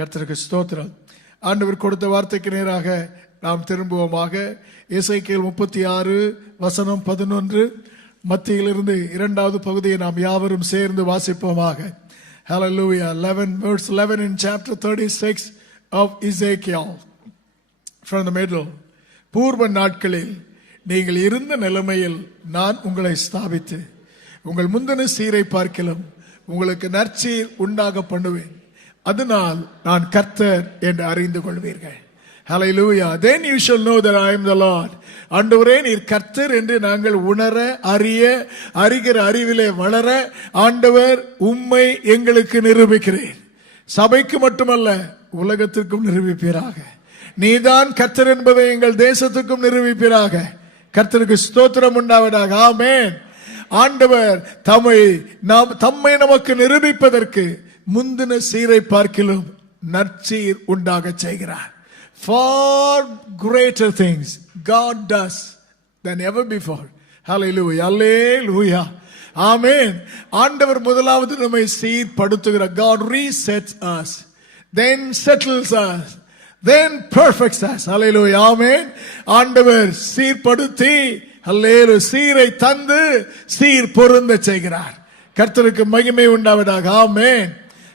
கர்த்தருக்கு ஸ்தோத்திரம். ஆண்டவர் கொடுத்த வார்த்தைக்கு நேராக நாம் திரும்புவோமாக. எசேக்கியேல் 36:11 மத்தியிலிருந்து இரண்டாவது பகுதியை நாம் யாவரும் சேர்ந்து வாசிப்போமாக. Hallelujah. 11 in chapter 36 of Ezekiel. From the middle. பூர்வ நாட்களில் நீங்கள் இருந்த நிலைமையில் நான் உங்களை ஸ்தாபித்து உங்கள் முந்தின சீரை பார்க்கிலும் உங்களுக்கு நற்சீர் உண்டாக பண்ணுவேன். அதனால் நான் கர்த்தர் என்று அறிந்து கொள்வீர்கள். Hallelujah. Then you shall know that I am the Lord. ஆண்டவரே நீர் கர்த்தர் என்று நாங்கள் உணர அறிகிற அறிவிலே வளர ஆண்டவர் உம்மை எங்களுக்கு நிரூபிக்கிறேன். சபைக்கு மட்டுமல்ல உலகத்திற்கும் நிரூபிப்பீராக. நீதான் கர்த்தர் என்பதை எங்கள் தேசத்துக்கும் நிரூபிப்பீராக. கர்த்தருக்கு ஸ்தோத்திரம் உண்டாவதாக. ஆமென். ஆண்டவர் தம்மை நமக்கு நிரூபிப்பதற்கு முந்தின சீரை பார்க்கிலும் நற்சீர் உண்டாக செய்கிறார். Far greater things God does than ever before. Hallelujah. Hallelujah. Amen. ஆண்டவர் முதலாவது நம்மை சீர்படுத்துகிறார். God resets us, then settles us, then perfects us. Hallelujah. Amen. ஆண்டவர் சீர்படுத்தி ஹல்லேலூயா சீரை தந்து சீர் பொருந்த செய்கிறார். கர்த்தருக்கு மகிமை உண்டாவதாக. ஆமென்.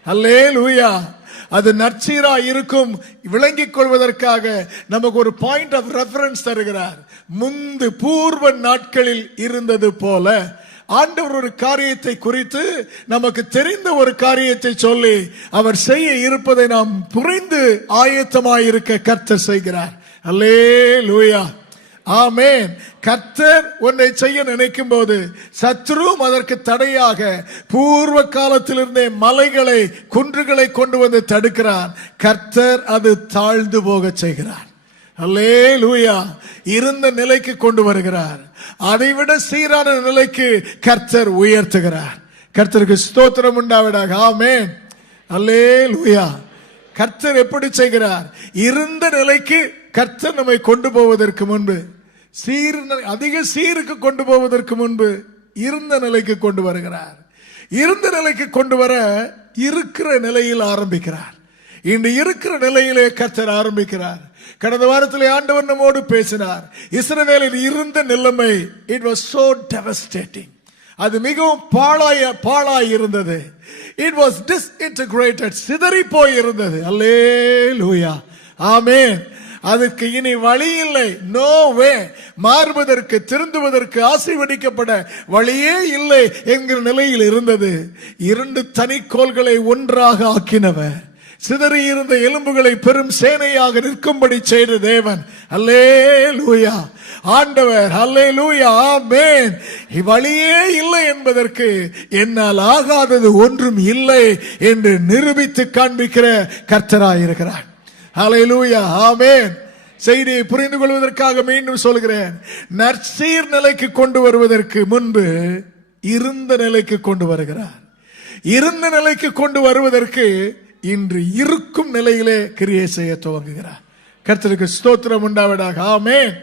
ஹல்லேலூயா. அது நற்சீரா இருக்கும் விளங்கிக் கொள்வதற்காக நமக்கு ஒரு பாயிண்ட் ஆஃப் ரெஃபரன்ஸ் தருகிறார். முந்து பூர்வ நாட்களில் இருந்தது போல ஆண்டவர் ஒரு காரியத்தை குறித்து நமக்கு தெரிந்த ஒரு காரியத்தை சொல்லி அவர் செய்ய இருப்பதை நாம் புரிந்து ஆயத்தமாயிருக்க கர்த்தர் செய்கிறார். அல்லேலூயா. ஆமென். கர்த்தர் ஒன்றை செய்ய நினைக்கும் போது சத்ருவும் அதற்கு தடையாக பூர்வ காலத்திலிருந்தே மலைகளை குன்றுகளை கொண்டு வந்து தடுக்கிறார். கர்த்தர் அது தாழ்ந்து போக செய்கிறார். அல்லேலூயா. இருந்த நிலைக்கு கொண்டு வருகிறார். அதைவிட சீரான நிலைக்கு கர்த்தர் உயர்த்துகிறார். கர்த்தருக்கு ஸ்தோத்திரம் உண்டாவதாக. ஆமென். அல்லேலூயா. கர்த்தர் எப்படி செய்கிறார்? இருந்த நிலைக்கு கர்த்தர் நம்மை கொண்டு போவதற்கு முன்பு அதிக சீருக்கு கொண்டு போவதற்கு முன்பு இருந்த நிலைக்கு கொண்டு வருகிறார். இருந்த நிலைக்கு கொண்டு வர இருக்கிற நிலையில் ஆரம்பிக்கிறார். இன்று இருக்கிற நிலையிலே கர்த்தர் ஆரம்பிக்கிறார். கடந்த வாரத்திலே ஆண்டவர் நம்மோடு பேசினார். இஸ்ரவேலில் இருந்த நிலைமை இட் வாஸ் சோ டெவஸ்டேட்டிங். அது மிகவும் பாழாய் இருந்தது. It was disintegrated. சிதறி போய் இருந்தது. அல்லேலூயா. ஆமென். அதற்கு இனி வழி இல்லை. No way. மாறுவதற்கு திருந்துவதற்கு ஆசீர்வதிக்கப்பட வழியே இல்லை என்கிற நிலையில் இருந்தது. இரண்டு தனிக்கோள்களை ஒன்றாக ஆக்கினவர், சிதறி இருந்த எலும்புகளை பெரும் சேனையாக நிற்கும்படி செய்த தேவன். அல்லேலூயா. ஆண்டவர். அல்லேலூயா. ஆமென். வழியே இல்லை என்பதற்கு என்னால் ஆகாதது ஒன்றும் இல்லை என்று நிரூபித்து காண்பிக்கிற கர்த்தராயிருக்கிறார். ஹல்லேலூயா. ஆமென். செய்தியை புரிந்து கொள்வதற்காக மீண்டும் சொல்கிறேன். நற்சீர் நிலைக்கு கொண்டு வருவதற்கு முன்பு இருந்த நிலைக்கு கொண்டு வருகிறார். இருந்த நிலைக்கு கொண்டு வருவதற்கு இன்று இருக்கும் நிலையிலே கிரியை செய்ய துவங்குகிறார். கர்த்தருக்கு ஸ்தோத்திரம் உண்டாவதாக. ஆமென்.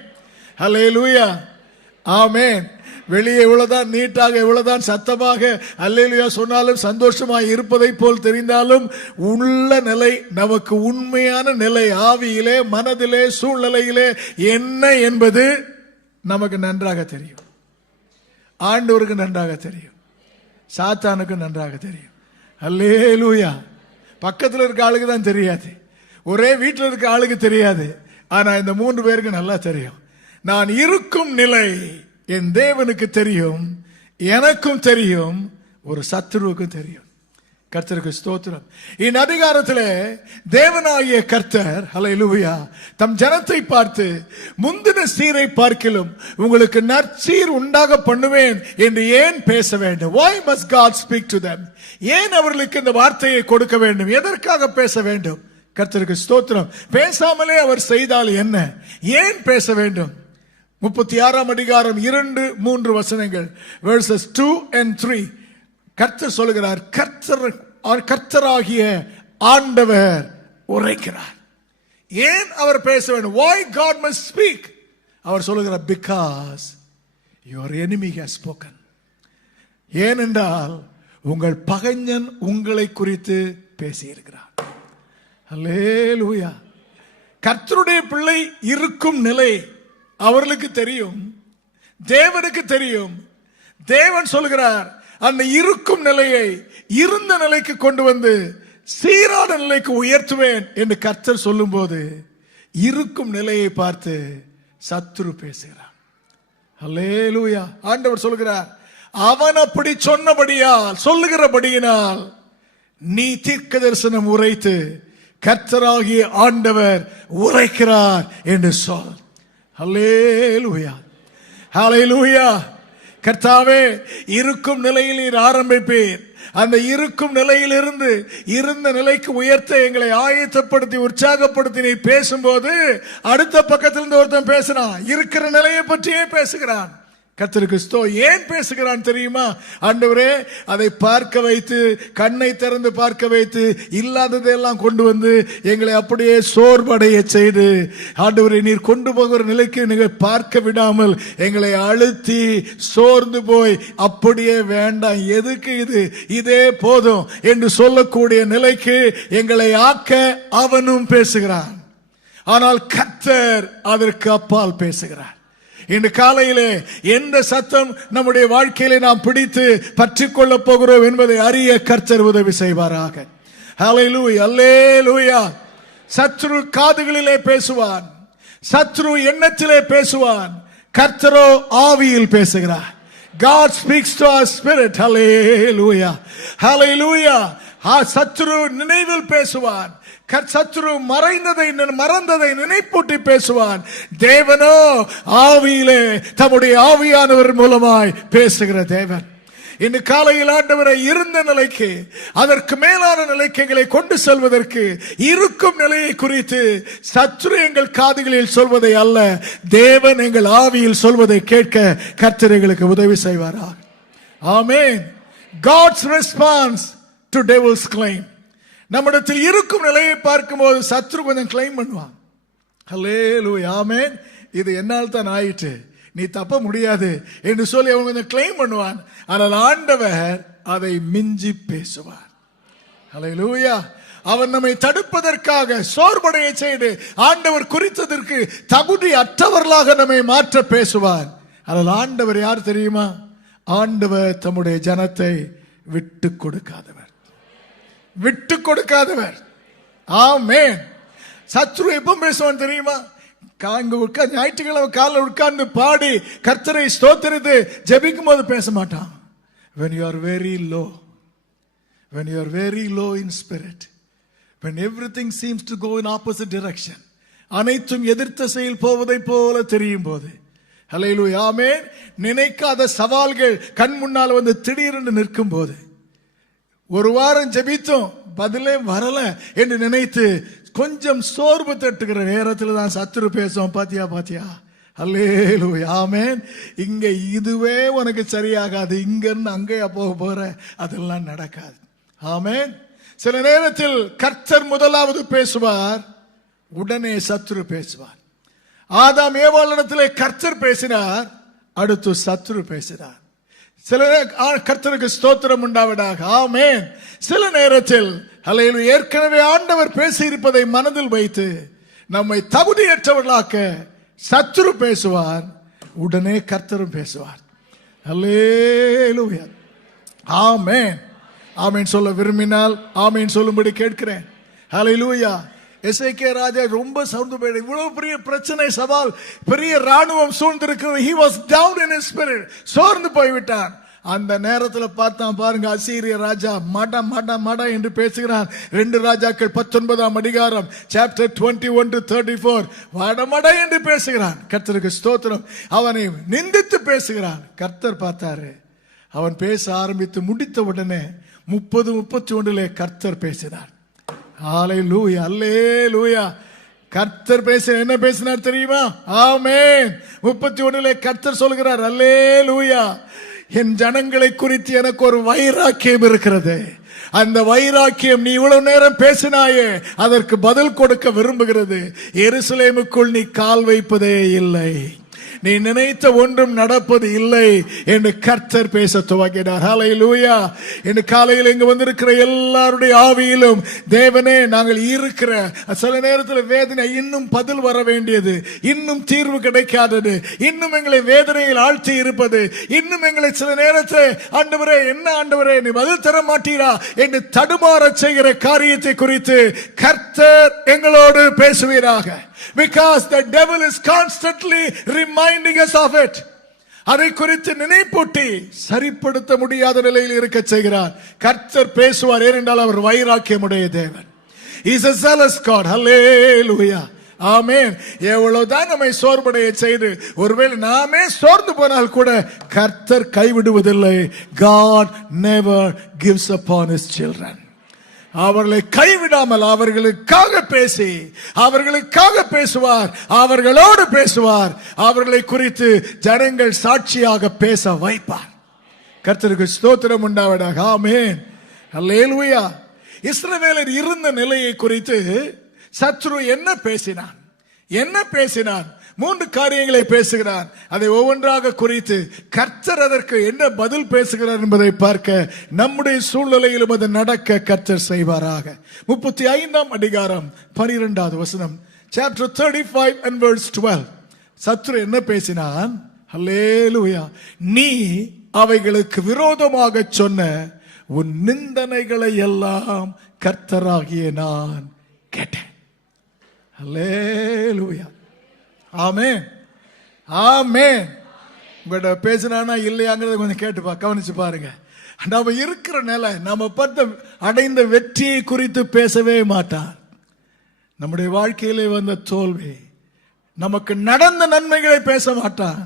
ஹல்லேலூயா. ஆமென். வெளியே இவ்வளவுதான் நீட்டாக இவ்வளவுதான் சத்தமாக அல்லேலூயா சொன்னாலும் சந்தோஷமாய் இருப்பதை போல் தெரிந்தாலும் உள்ள நிலை, நமக்கு உண்மையான நிலை ஆவியிலே மனதிலே சூழ்நிலையிலே என்ன என்பது நமக்கு நன்றாக தெரியும். ஆண்டவருக்கு நன்றாக தெரியும். சாத்தானுக்கு நன்றாக தெரியும். அல்லேலூயா. பக்கத்தில் இருக்க ஆளுக்கு தான் தெரியாது. ஒரே வீட்டில் இருக்க ஆளுக்கு தெரியாது. ஆனா இந்த 3 பேருக்கு நல்லா தெரியும். நான் இருக்கும் நிலை என் தேவனுக்கு தெரியும், எனக்கும் தெரியும், ஒரு சத்துருவுக்கும் தெரியும். கர்த்தருக்கு ஸ்தோத்திரம். இந்த அதிகாரத்திலே தேவனாகிய கர்த்தர் ஹல்லேலூயா தம் ஜனத்தை பார்த்து முந்தின சீரை பார்க்கிலும் உங்களுக்கு நற்சீர் உண்டாக பண்ணுவேன் என்று ஏன் பேச வேண்டும்? Why must God speak to them? ஏன் அவர்களுக்கு இந்த வார்த்தையை கொடுக்க வேண்டும்? எதற்காக பேச வேண்டும்? கர்த்தருக்கு ஸ்தோத்திரம். பேசாமலே அவர் செய்தால் என்ன? ஏன் பேச வேண்டும்? 36ஆம் அதிகாரம் 2-3 வசனங்கள் verses 2 and 3. கர்த்தர் சொல்கிறார். கர்த்தராகிய ஆண்டவர் உரைக்கிறார். ஏன் அவர் பேச வேண்டும்? Why God must speak? அவர் சொல்கிறார் because your enemy has spoken. ஏனென்றால் உங்கள் பகைஞன் உங்களை குறித்து பேசி இருக்கிறார். அல்லேலூயா. கர்த்தருடைய பிள்ளை இருக்கும் நிலை அவர்களுக்கு தெரியும், தேவனுக்கு தெரியும். தேவன் சொல்கிறார், அந்த இருக்கும் நிலையை இருந்த நிலைக்கு கொண்டு வந்து சீரான நிலைக்கு உயர்த்துவேன் என்று கர்த்தர் சொல்லும் போது இருக்கும் நிலையை பார்த்து சத்துரு பேசுகிறார். அல்லேலூயா. ஆண்டவர் சொல்கிறார், அவன் அப்படி சொன்னபடியால், சொல்லுகிறபடியினால் நீ தீர்க்க தரிசனம் உரைத்து கர்த்தராகிய ஆண்டவர் உரைக்கிறார் என்று சொல். ஹல்லேலூயா, ஹல்லேலூயா. கர்த்தாவே, இருக்கும் நிலையில் நீர் ஆரம்பிப்பீர். அந்த இருக்கும் நிலையிலிருந்து இருந்த நிலைக்கு உயர்த்த எங்களை ஆயத்தப்படுத்தி உற்சாகப்படுத்தி நீ பேசும்போது அடுத்த பக்கத்திலிருந்து ஒருத்தன் பேசுறான், இருக்கிற நிலையை பற்றியே பேசுகிறான். கர்த்தருக்கு ஸ்தோத்திரம். ஏன் பேசுகிறான் தெரியுமா? ஆண்டவரே, அதை பார்க்க வைத்து, கண்ணை திறந்து பார்க்க வைத்து, இல்லாததையெல்லாம் கொண்டு வந்து எங்களை அப்படியே சோர்வடைய செய்து, ஆண்டவரே நீர் கொண்டு போகிற நிலைக்கு நீங்கள் பார்க்க விடாமல் எங்களை அழுத்தி சோர்ந்து போய் அப்படியே வேண்டாம், எதுக்கு இது, இதே போதும் என்று சொல்லக்கூடிய நிலைக்கு எங்களை ஆக்க அவனும் பேசுகிறான். ஆனால் கர்த்தர் அதற்கு அப்பால் பேசுகிறார். இன்று காலையிலே எந்த சத்தம் நம்முடைய வாழ்க்கையிலே நாம் பிடித்து பற்றி கொள்ள போகிறோம் என்பதை அறிய கர்த்தர் உதவி செய்வாராக. ஹல்லேலூயா, அல்லேலூயா. சத்ரு காதுகளிலே பேசுவான், சத்ரு எண்ணத்திலே பேசுவான், கர்த்தரோ ஆவியில் பேசுகிறார். God speaks to our spirit. Hallelujah, hallelujah. சத்ரு நினைவில் பேசுவான், சத்ரு மறந்ததை நினைப்பூட்டி பேசுவான். தேவனோ ஆவியிலே தம்முடைய ஆவியானவர் மூலமாய் பேசுகிற தேவன். இன்று காலையில் ஆண்டவரை இருந்த நிலைக்கு, அதற்கு மேலான நிலைக்கு எங்களை கொண்டு செல்வதற்கு இருக்கும் நிலையை குறித்து சத்ரு எங்கள் காதுகளில் சொல்வதை அல்ல, தேவன் எங்கள் ஆவியில் சொல்வதை கேட்க கர்த்தர் எங்களுக்கு உதவி செய்வாரா. ஆமென். God's response to devil's claim. நம்மிடத்தில் இருக்கும் நிலையை பார்க்கும்போது சத்ரு கொஞ்சம் கிளைம் பண்ணுவான். ஹல்லேலூயா, ஆமென். இது என்னால் தான் ஆயிற்று, நீ தப்ப முடியாது என்று சொல்லி அவன் கொஞ்சம் கிளைம் பண்ணுவான். ஆனால் ஆண்டவர் அதை மிஞ்சி பேசுவார். ஹல்லேலூயா. அவன் நம்மை தடுப்பதற்காக சோர்வடைய செய்து ஆண்டவர் குறித்ததற்கு தகுதி அற்றவர்களாக நம்மை மாற்ற பேசுவார். ஆனால் ஆண்டவர் யார் தெரியுமா? ஆண்டவர் தம்முடைய ஜனத்தை விட்டு கொடுக்காதவர், விட்டு கொடுக்காதவர். ஆமென். சத்ரு எப்ப பேசுவான் தெரியுமா? ஞாயிற்றுக்கிழமை காலையில் உட்கார்ந்து பாடி கர்த்தரை ஸ்தோத்திரித்து ஜெபிக்கும் போது பேச மாட்டான். when you are very low, when you are very low in spirit, when everything seems to go in opposite direction, அனைத்தும் எதிர்த்த செயல் போவதை போல தெரியும் போது, ஹல்லேலூயா, ஆமென். நினைக்காத சவால்கள் கண் முன்னால் வந்து திடீரென்று நிற்கும் போது, ஒரு வாரம் ஜெபித்தோம் பதிலே வரல என்று நினைத்து கொஞ்சம் சோர்வு தட்டுகிற நேரத்தில் தான் சத்துரு பேசுவோம். பாத்தியா பாத்தியா, அல்லேலூயா, ஆமென். இங்க இதுவே உனக்கு சரியாகாது, இங்க இருந்து அங்கேயா போக போற, அதெல்லாம் நடக்காது. ஆமென். சில நேரத்தில் கர்த்தர் முதலாவது பேசுவார், உடனே சத்துரு பேசுவார். ஆதாம் ஏவாளிடத்திலே கர்த்தர் பேசினார், அடுத்து சத்துரு பேசினார். சில கர்த்தருக்கு ஸ்தோத்திரம் உண்டாவதாக. ஆமென். சில நேரத்தில் ஹல்லேலூயா, ஏற்கனவே ஆண்டவர் பேசி இருப்பதை மனதில் வைத்து நம்மை தகுதியற்றவர்களாக்க சத்துரு பேசுவார், உடனே கர்த்தரும் பேசுவார். ஹல்லேலூயா, ஆமென். ஆமென் சொல்ல விரும்பினால் ஆமென் சொல்லும்படி கேட்கிறேன். ஹல்லேலூயா. எசேக்கியா ராஜா ரொம்ப சவுண்டு போயிடு, இவ்வளவு பெரிய பிரச்சனை, சவால், பெரிய ராணுவம் சூழ்ந்திருக்கிறது. he was down in his spirit, சோர்ந்து போய்விட்டான். அந்த நேரத்தில் பார்த்தான் பாருங்க, அசீரிய ராஜா மட மட மட என்று பேசுகிறான். 2 ராஜாக்கள் 19ஆம் அதிகாரம் chapter 21 to 34 மட மட என்று பேசுகிறான். கர்த்தருக்கு ஸ்தோத்திரம். அவனை நிந்தித்து பேசுகிறான். கர்த்தர் பார்த்தாரு, அவன் பேச ஆரம்பித்து முடித்த உடனே 30-31 கர்த்தர் பேசினார். ஹல்லேலூயா, அல்லேலூயா. கர்த்தர் பேச என்ன பேசினார் தெரியுமா? ஆமென். 31 கர்த்தர் சொல்கிறார், அல்லேலூயா, என் ஜனங்களை குறித்து எனக்கு ஒரு வைராக்கியம் இருக்கிறது. அந்த வைராக்கியம் நீ இவ்வளவு நேரம் பேசினாயே, அதற்கு பதில் கொடுக்க விரும்புகிறது. எருசலேமுக்குள் நீ கால் வைப்பதே இல்லை. நீ நினைத்த ஒன்றும் நடப்பது இல்லை என்று கர்த்தர் பேச துவங்கினார். ஹல்லேலூயா. இந்த காலையில் இங்கு வந்திருக்கிற எல்லாருடைய ஆவியிலும் தேவனே, நாங்கள் இருக்கிற சில நேரத்தில் வேதனை, இன்னும் பதில் வர வேண்டியது, இன்னும் தீர்வு கிடைக்காதது, இன்னும் எங்களை வேதனையில் ஆழ்த்தி இருப்பது, இன்னும் எங்களை சில நேரத்தில் ஆண்டவரே என்ன ஆண்டவரே நீ பதில் தர மாட்டீரா என்று தடுமாற செய்கிற காரியத்தை குறித்து கர்த்தர் எங்களோடு பேசுவீராக. Because the devil is constantly reminding us of it. அதை குறித்து நினைப்பூட்டி சரிப்படுத்த முடியாத நிலையில் இருக்க செய்கிறார். கர்த்தர் பேசுவார், ஏனென்றால் அவர் வைராக்கியமுடைய தேவன். He is a zealous God. Hallelujah. ஆமென். எவ்வளவுதான் நம்மை சோர்வடைய செய்து ஒருவேளை நாமே சோர்ந்து போனால் கூட கர்த்தர் கைவிடுவதில்லை. God never gives upon his children. அவர்களை கைவிடாமல் அவர்களுக்காக பேசி அவர்களுக்காக பேசுவார், அவர்களோடு பேசுவார், அவர்களை குறித்து ஜனங்கள் சாட்சியாக பேச வைப்பார். கர்த்தருக்கு ஸ்தோத்திரம் உண்டாவதாக. ஆமென். ஹல்லேலூயா. இஸ்ரவேலர் இருந்த நிலையை குறித்து சத்ரு என்ன பேசினான்? என்ன பேசினான்? 3 காரியங்களை பேசுகிறார். அதை ஒவ்வொன்றாக குறித்து கர்த்தர் அதற்கு என்ன பதில் பேசுகிறார் என்பதை பார்க்க நம்முடைய சூழ்நிலையிலும் அது நடக்க கர்த்தர் செய்வாராக. 35ஆம் அதிகாரம் 12வது வசனம். Chapter 35 and verse 12. சத்ரு என்ன பேசினான்? ஹல்லேலூயா. நீ அவைகளுக்கு விரோதமாக சொன்ன உன் நிந்தனைகளை எல்லாம் கர்த்தராகிய நான் கேட்டேன். ஹல்லேலூயா. ஆமென். ஆமென். உங்கள்கிட்ட பேசினானா இல்லையாங்கிறத கொஞ்சம் கேட்டு கவனிச்சு பாருங்க. நம்ம இருக்கிற நிலை, நம்ம அடைந்த வெற்றியை குறித்து பேசவே மாட்டார். நம்முடைய வாழ்க்கையிலே வந்த தோல்வி, நமக்கு நடந்த நன்மைகளை பேச மாட்டான்.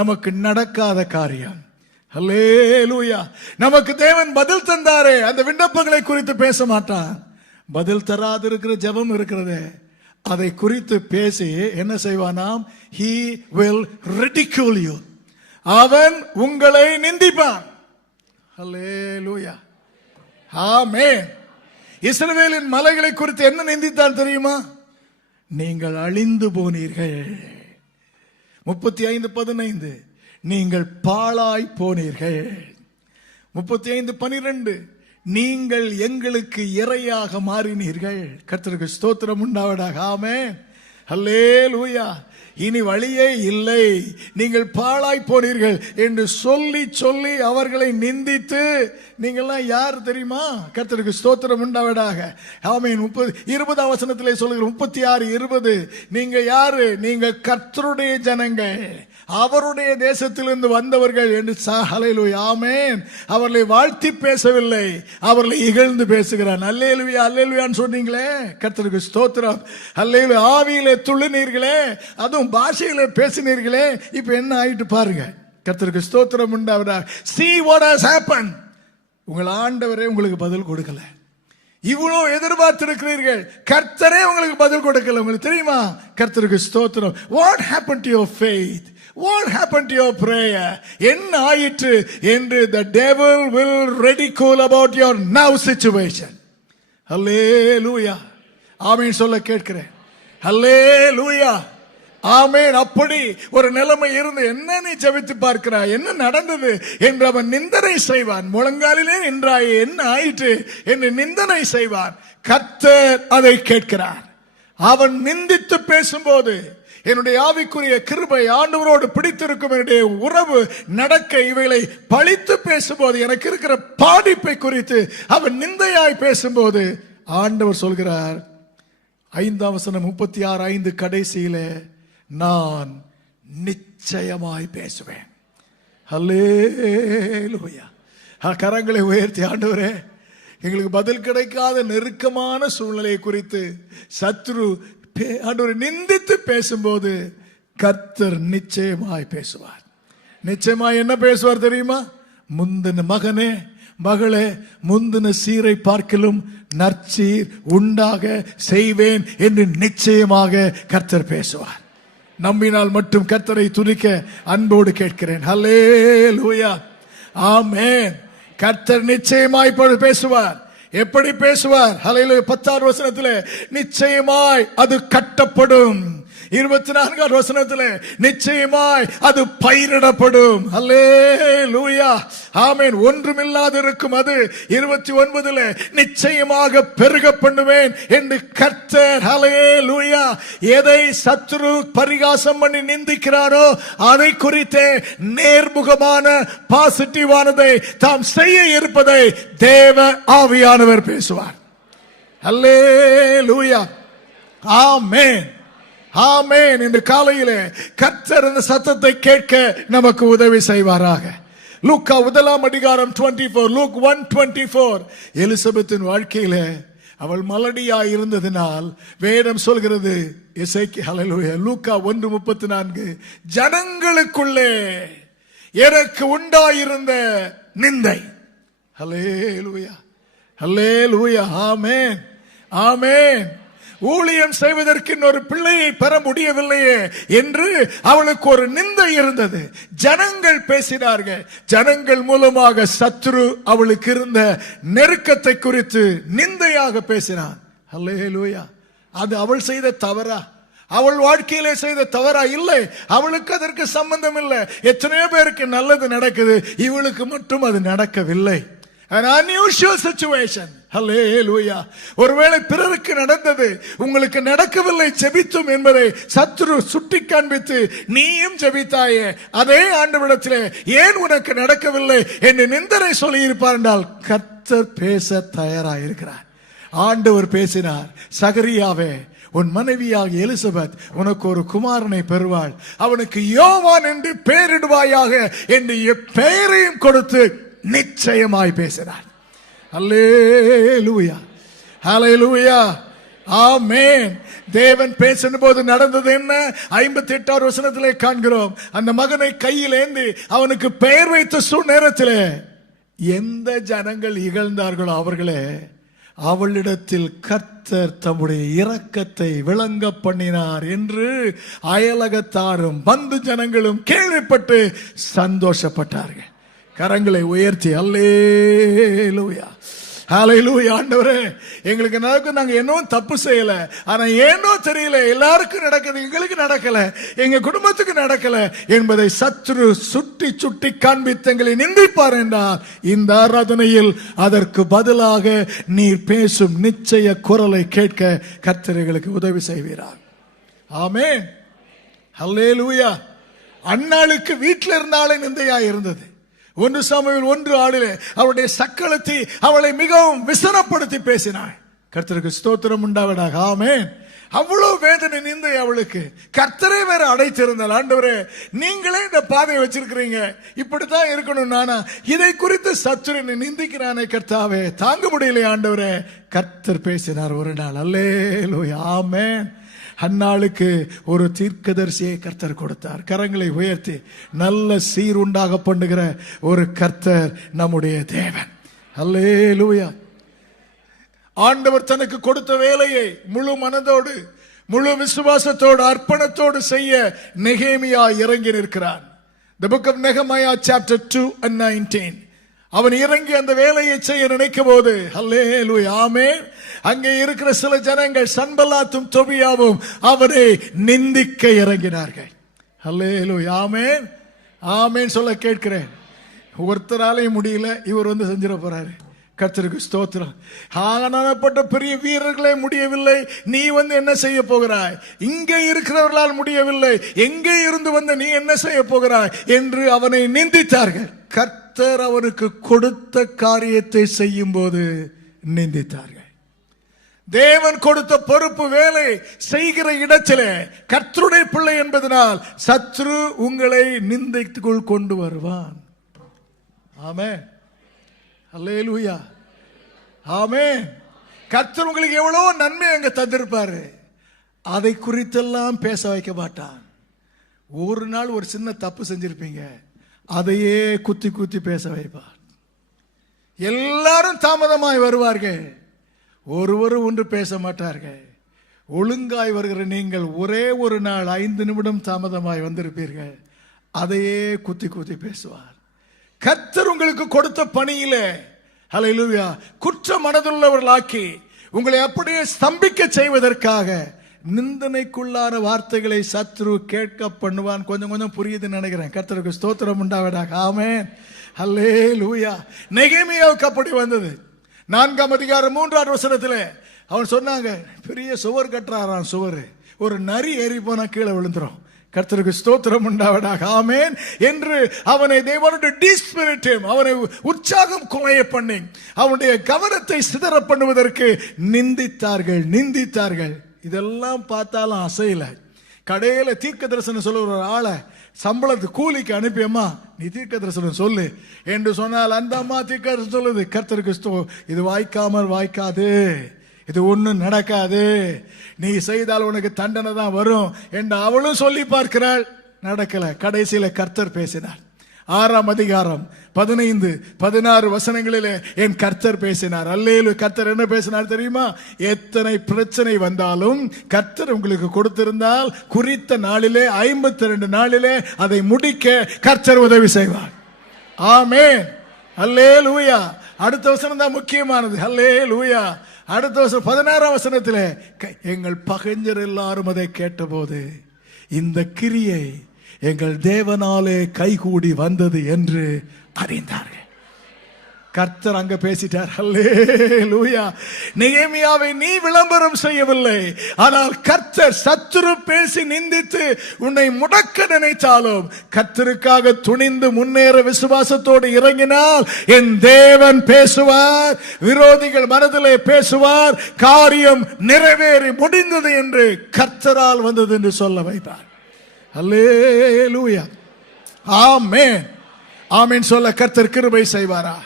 நமக்கு நடக்காத காரியம், ஹல்லேலூயா, நமக்கு தேவன் பதில் தந்தாரே அந்த விண்ணப்பங்களை குறித்து பேச மாட்டான். பதில் தராது இருக்கிற ஜெபம் இருக்கிறதே, அதை குறித்து பேசி என்ன செய்வானாம்? He will ridicule you. அவன் உங்களை நிந்திப்பான். ஹல்லேலூயா. ஆமென். இஸ்ரவேலின் மலைகளை குறித்து என்ன நிந்தித்தான் தெரியுமா? நீங்கள் அழிந்து போனீர்கள். 35:15 நீங்கள் பாழாய் போனீர்கள். 35:12 நீங்கள் எங்களுக்கு இரையாக மாறினீர்கள். கர்த்தருக்கு ஸ்தோத்திரம் உண்டாவதாக. ஆமென். ஹல்லேலூயா. இனி வழியே இல்லை, நீங்கள் பாழாய் போனீர்கள் என்று சொல்லி சொல்லி அவர்களை நிந்தித்து, நீங்கள்லாம் யார் தெரியுமா? கர்த்தருக்கு ஸ்தோத்திரம் உண்டாவதாக. ஆமென். 20ஆம் வசனத்திலே சொல்லுகிற 36:20 நீங்க யாரு? நீங்க கர்த்தருடைய ஜனங்கள், அவருடைய தேசத்திலிருந்து வந்தவர்கள் என்று. ஹல்லேலூயா. ஆமென். அவர்களை வாழ்த்தி பேசவில்லை, அவர்களை இகழ்ந்து பேசுகிறான். அல்லேலூயா அல்லேலூயான்னு சொன்னீங்களே, கர்த்தருக்கு ஸ்தோத்திரம். அல்லேலூயா. ஆவியிலே துள்ளினீர்களே, அதுவும் பாஷையிலே பேசினீர்களே, இப்ப என்ன ஆயிட்டு பாருங்க. கர்த்தருக்கு ஸ்தோத்திரம் உண்டாவதாக. See what has happened. உங்கள் ஆண்டவரே உங்களுக்கு பதில் கொடுக்கல. இவ்வளவு எதிர்பார்த்திருக்கிறீர்கள், கர்த்தரே உங்களுக்கு பதில் கொடுக்கல. உங்களுக்கு தெரியுமா? கர்த்தருக்கு ஸ்தோத்திரம். What happened to your faith? What happened to your prayer? என்ன ஆயிற்று என்று the devil will ridicule about your now situation. Hallelujah. ஆமென் சொல்ல கேட்கிறேன். Hallelujah. ஆமென். அப்படி ஒரு நிலைமை இருந்து என்ன நீ ஜெபித்து பார்க்கிறாய், என்ன நடந்தது என்று அவன் நிந்தனை செய்வான். முழங்காலிலே நின்றாயே, என்ன ஆயிற்று என்று நிந்தனை செய்வான். கர்த்தர் அதை கேட்கிறார். அவன் நிந்தித்து பேசும்போது என்னுடைய ஆவிக்குரிய கிருபை ஆண்டவரோடு பிடித்திருக்கும், என்னுடைய உறவு நடக்க இவைகளை பழித்து பேசும்போது, எனக்கு இருக்கிற பாதிப்பை குறித்து அவன் நிந்தையாய் பேசும்போது ஆண்டவர் சொல்கிறார், 5ஆம் வசனம் 36:5 கடைசியிலே, நான் நிச்சயமாய் பேசுவேன். ஹல்லேலூயா. கரங்களை உயர்த்தி, ஆண்டவரே எங்களுக்கு பதில் கிடைக்காத நெருக்கமான சூழ்நிலையை குறித்து சத்ரு ஆண்டவரை நிந்தித்து பேசும்போது கர்த்தர் நிச்சயமாய் பேசுவார். நிச்சயமாய் என்ன பேசுவார் தெரியுமா? முந்தின மகனே மகளே, முந்தின சீரை பார்க்கிலும் நற்சீர் உண்டாக செய்வேன் என்று நிச்சயமாக கர்த்தர் பேசுவார். நம்பினால் மட்டும் கர்த்தரை துதிக்க அன்போடு கேட்கிறேன். ஹல்லேலூயா. ஆமென். கர்த்தர் நிச்சயமாய் பேசுவார். எப்படி பேசுவார்? ஹல்லேலூயா. 10ஆம் வசனத்திலே, நிச்சயமாய் அது கட்டப்படும், 24 வசனத்திலே நிச்சயமாய் அது பயிரிடப்படும். அல்லேலூயா, ஆமென். ஒன்றுமில்லாது இருக்கும் அது 29 நிச்சயமாக பெருக பண்ணுவேன் என்று கர்த்தர், அல்லேலூயா, எதை சத்துரு பரிகாசம் பண்ணி நிந்திக்கிறாரோ அதை குறித்தே நேர்முகமான பாசிட்டிவானதை தாம் செய்ய இருப்பதை தேவ ஆவியானவர் பேசுவார். அல்லேலூயா, ஆமென், ஆமென். இந்த காலையிலே கர்த்தர் இந்த சத்தத்தை கேட்க நமக்கு உதவி செய்வாராக. லூக்கா 1:24, லூக் 1:24. எலிசபெத்தின் வாழ்க்கையில அவள் மலடியாய் இருந்ததினால் வேதம் சொல்கிறது, ஹல்லேலூயா, லூக்கா 1:34, ஜனங்களுக்குள்ளே எனக்கு உண்டாயிருந்த நிந்தை. ஹல்லேலூயா, ஹல்லேலூயா, ஆமென், ஆமென். ஊழியம் செய்வதற்கு இன்னொரு பிள்ளையை பெற முடியவில்லையே என்று அவளுக்கு ஒரு நிந்தை இருந்தது. ஜனங்கள் பேசினார்கள். ஜனங்கள் மூலமாக சத்துரு அவளுக்கு இருந்த நெருக்கத்தை குறித்து நிந்தையாக பேசினான். அல்லேலூயா. அது அவள் செய்த தவறா? அவள் வாழ்க்கையிலே செய்த தவறா? இல்லை, அவளுக்கு அதற்கு சம்பந்தம் இல்லை. எத்தனையோ பேருக்கு நல்லது நடக்குது, இவளுக்கு மட்டும் அது நடக்கவில்லை. An unusual situation. Hallelujah. ஒருவேளை பிறருக்கு நடந்தது உங்களுக்கு நடக்கவில்லை ஜெபித்தும் என்பதை சத்துரு சுட்டி காண்பித்து நீயும் ஜெபித்தாயே, அதே ஆண்டவரிடத்திலே ஏன் உனக்கு நடக்கவில்லை என்று நிந்தனை சொல்லி இருப்பார் என்றால் கர்த்தர் பேச தயாராயிருக்கிறார். ஆண்டவர் பேசினார், சகரியாவே, உன் மனைவியாக எலிசபெத் உனக்கு ஒரு குமாரனை பெறுவாள், அவனுக்கு யோவான் என்று பெயரிடுவாயாக என்று பெயரையும் கொடுத்து நிச்சயமாய் பேசினார். அல்லேலூயா, ஹல்லேலூயா, ஆமென். தேவன் பேசின போது நடந்தது என்ன? 58 வசனத்திலே காண்கிறோம். அந்த மகனை கையில் ஏந்தி அவனுக்கு பெயர் வைத்த நேரத்திலே எந்த ஜனங்கள் இகழ்ந்தார்களோ அவர்களே அவளிடத்தில் கர்த்தர் தம்முடைய இரக்கத்தை விளங்க பண்ணினார் என்று அயலகத்தாரும் பந்து ஜனங்களும் கேள்விப்பட்டு சந்தோஷப்பட்டார்கள். கரங்களை உயர்த்தி அல்லேலூயா, ஹல்லேலூயா. ஆண்டவரே, எங்களுக்கு நடக்கும், நாங்க என்னவும் தப்பு செய்யல, ஆனா ஏனோ தெரியல எல்லாருக்கும் நடக்குது, எங்களுக்கு நடக்கல, எங்க குடும்பத்துக்கு நடக்கல என்பதை சத்துரு சுட்டி சுட்டி காண்பித்து எங்களை நிந்திப்பார் என்றால் இந்த ஆராதனையில் அதற்கு பதிலாக நீர் பேசும் நிச்சய குரலை கேட்க கர்த்தர் எங்களுக்கு உதவி செய்வீரார். ஆமென், ஹல்லேலூயா. அன்னாளுக்கு வீட்டில் இருந்தாலே நிந்தையா இருந்தது. 1 சாமுவேல் 1:6 அவருடைய சக்களத்தை அவளை மிகவும் விசனப்படுத்தி பேசினாள். கர்த்தருக்கு ஸ்தோத்திரம் உண்டாவதாக. ஆமென். அவ்வளவு வேதனை நிந்தை அவளுக்கு. கர்த்தரே வேற அடைத்திருந்தால், ஆண்டவரே நீங்களே இந்த பாதையை வச்சிருக்கிறீங்க, இப்படித்தான் இருக்கணும், நானா இதை குறித்து சத்துரு நிந்திக்கிறானே கர்த்தாவே, தாங்க முடியல ஆண்டவரே. கர்த்தர் பேசினார் ஒரு நாள். அல்லேலூயா, ஆமென். அந்நாளுக்கு ஒரு தீர்க்கதரிசியை கர்த்தர் கொடுத்தார். கரங்களை உயர்த்தி நல்ல சீர் உண்டாக பண்ணுகிற ஒரு கர்த்தர் நம்முடைய தேவன். அல்லேலூயா. ஆண்டவர் தனக்கு கொடுத்த வேலையை முழு மனதோடு முழு விசுவாசத்தோடு அர்ப்பணத்தோடு செய்ய நெகேமியா இறங்கி நிற்கிறான். The book of Nehemiah chapter 2:19. அவன் இறங்கி அந்த வேலையை செய்ய நினைக்கும் போது, அல்லேலூயா, ஆமென், அங்கே இருக்கிற சில ஜனங்கள் சன்பல்லாத்தும் தொபியாவும் அவனை நிந்திக்க இறங்கினார்கள். அல்லேலூயா, ஆமென், ஆமென் சொல்ல கேட்கிறேன். ஒருத்தராலையும் முடியல, இவர் வந்து செஞ்சிட போறாரு. கர்த்தருக்கு ஸ்தோத்திரம். ஆனாப்பட்ட பெரிய வீரர்களே முடியவில்லை, நீ வந்து என்ன செய்ய போகிறாய்? இங்கே இருக்கிறவர்களால் முடியவில்லை, எங்கே இருந்து வந்து நீ என்ன செய்ய போகிறாய் என்று அவனை நிந்தித்தார்கள். கர்த்தர் அவனுக்கு கொடுத்த காரியத்தை செய்யும் போது நிந்தித்தார்கள். தேவன் கொடுத்த பொறுப்பு வேலை செய்கிற இடத்திலே கர்த்தருடைய பிள்ளை என்பதனால் சத்ரு உங்களை நிந்தைக்குள் கொண்டு வருவான். ஆமென், அல்லேலூயா, ஆமென். கர்த்தர் உங்களுக்கு எவ்வளவு நன்மை அங்க தந்திருப்பாரு, அதை குறித்தெல்லாம் பேச வைக்க மாட்டான். ஒரு நாள் ஒரு சின்ன தப்பு செஞ்சிருப்பீங்க, அதையே குத்தி குத்தி பேச வைப்பார். எல்லாரும் தாமதமாய் வருவார்கள், ஒருவரும் ஒன்று பேச மாட்டார்கள். ஒழுங்காய் வருகிற நீங்கள் ஒரே ஒரு நாள் 5 நிமிடம் தாமதமாய் வந்திருப்பீர்கள், அதையே குத்தி குத்தி பேசுவார். கர்த்தர் உங்களுக்கு கொடுத்த பணியிலே ஹல்லேலூயா குற்ற மனதுள்ளவர்களாக்கி உங்களை அப்படியே ஸ்தம்பிக்க செய்வதற்காக நிந்தனைக்குள்ளான வார்த்தைகளை சத்ரு கேட்க பண்ணுவான். கொஞ்சம் கொஞ்சம் புரியுதுன்னு நினைக்கிறேன். கர்த்தருக்கு ஸ்தோத்திரம் உண்டாவதாக. ஆமென், அல்லேலூயா. நெகேமியாவுக்கு அப்படி வந்தது. 4ஆம் அதிகாரம் 3ஆம் வசனத்திலே அவன் சொன்னாங்க, பெரிய சுவர் கட்டுறாராம். சுவர் ஒரு நரி ஏறி போனா கீழே விழுந்துரும். கர்த்தருக்கு ஸ்தோத்திரம் உண்டாவதாக. ஆமென் என்று அவனை they wanted to dispirit him, அவனை உற்சாகம் குலைய பண்ணி அவனுடைய கவனத்தை சிதற பண்ணுவதற்கு நிந்தித்தார்கள். இதெல்லாம் பார்த்தாலும் அசையல. கடையில தீர்க்க தரிசனம் சொல்ல ஒரு ஆளை சம்பளத்து கூலிக்கு அனுப்பியம்மா, நீ தீர்க்க தரிசனம் சொல்லு என்று சொன்னால் அந்த அம்மா தீர்க்க தரிசனம் சொல்லுது. கர்த்தருக்கு இது வாய்க்காது, இது ஒண்ணும் நடக்காது, நீ செய்தால் உனக்கு தண்டனை தான் வரும் என்று அவளும் சொல்லி பார்க்கிறாள். நடக்கல. கடைசியில கர்த்தர் பேசினார். 6ஆம் அதிகாரம் 15-16 வசனங்களிலே என் கர்த்தர் பேசினார். அல்லேலூயா. கர்த்தர் என்ன பேசினார் தெரியுமா? எத்தனை பிரச்சனை வந்தாலும் கர்த்தர் உங்களுக்கு கொடுத்திருந்தால் குறித்த நாளிலே 52 நாளிலே அதை முடிக்க கர்த்தர் உதவி செய்வார். ஆமென், அல்லேலூயா. அடுத்த வசனம் தான் முக்கியமானது. அல்லேலூயா. அடுத்த வசனம் 16ஆம் வசனத்திலே எங்கள் பகைஞர் எல்லாரும் அதை கேட்டபோது இந்த கிரியை எங்கள் தேவனாலே கைகூடி வந்தது என்று அறிந்தார்கள். கர்த்தர் அங்க பேசிட்டார். அல்லேலூயா. நெகேமியாவை நீ விளம்பரம் செய்யவில்லை, ஆனால் கர்த்தர் சத்துரு பேசி நிந்தித்து உன்னை முடக்க நினைத்தாலும் கர்த்தருக்காக துணிந்து முன்னேற விசுவாசத்தோடு இறங்கினால் என் தேவன் பேசுவார், விரோதிகள் மனதிலே பேசுவார், காரியம் நிறைவேறி முடிந்தது என்று கர்த்தரால் வந்தது என்று சொல்ல வைத்தார். அல்லேலூயா. ஆமென், ஆமென் சொல்ல கர்த்தர் கிருபை செய்வாரா?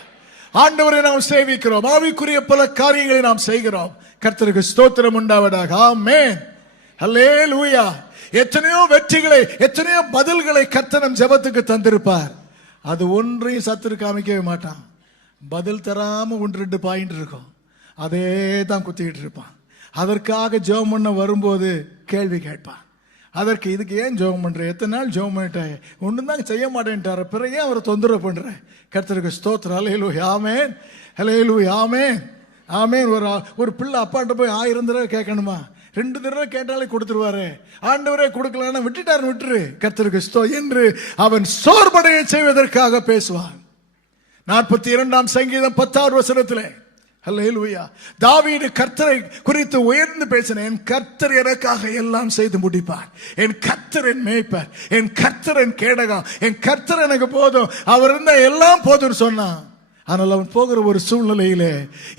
ஆண்டவரை நாம் சேவிக்கிறோம், ஆவிக்குரிய பல காரியங்களை நாம் செய்கிறோம். கர்த்தருக்கு ஸ்தோத்திரம் உண்டாவதாக. ஆமென், அல்லேலூயா. எத்தனையோ வெற்றிகளை, எத்தனையோ பதில்களை கர்த்தர் நம் ஜெபத்துக்கு தந்திருப்பார். அது ஒன்றையும் சத்துரு காமிக்கவே மாட்டான். பதில் தராம 1-2 பாயிண்ட் இருக்கும், அதே தான் குத்திக்கிட்டு இருப்பான். அதற்காக ஜெபம் பண்ண வரும்போது கேள்வி கேட்பான். அதற்கு இதுக்கு ஏன் ஜெபம் பண்ற, எத்தனை நாள் ஜெபம் பண்ணிட்டேன், ஒன்றும் தான் செய்ய மாட்டேன்ட்டார, பிறகு ஏன் அவரை தொந்தரவு பண்றேன்? கர்த்தருக்கு ஸ்தோத்திரம். அல்லேலூயா. ஆமென், அல்லேலூயா. ஆமென், ஆமென். ஒரு பிள்ளை அப்பாட்ட போய் 1000 தடவை கேட்கணுமா? 2 தடவை கேட்டாலே கொடுத்துருவாரு. ஆண்டவரே கொடுக்கலன்னா விட்டுரு. கர்த்தருக்கு ஸ்தோத்திரம் என்று அவன் சோர்வடைய செய்வதற்காக பேசுவான். 42ஆம் சங்கீதம் 10ஆவது வசனத்திலே அல்லேலூயா, தாவீது கர்த்தரை குறித்து உயர்ந்து பேசின, என் கர்த்தர் எனக்காக எல்லாம் செய்து முடிப்பார், என் கர்த்தர் என் மேய்ப்பர், என் கர்த்தர் என் கேடகம், என் கர்த்தர் எனக்கு போதும், அவர் இருந்தா எல்லாம் போதும் சொன்னான். ஆனால் அவன் போகிற ஒரு சூழ்நிலையிலே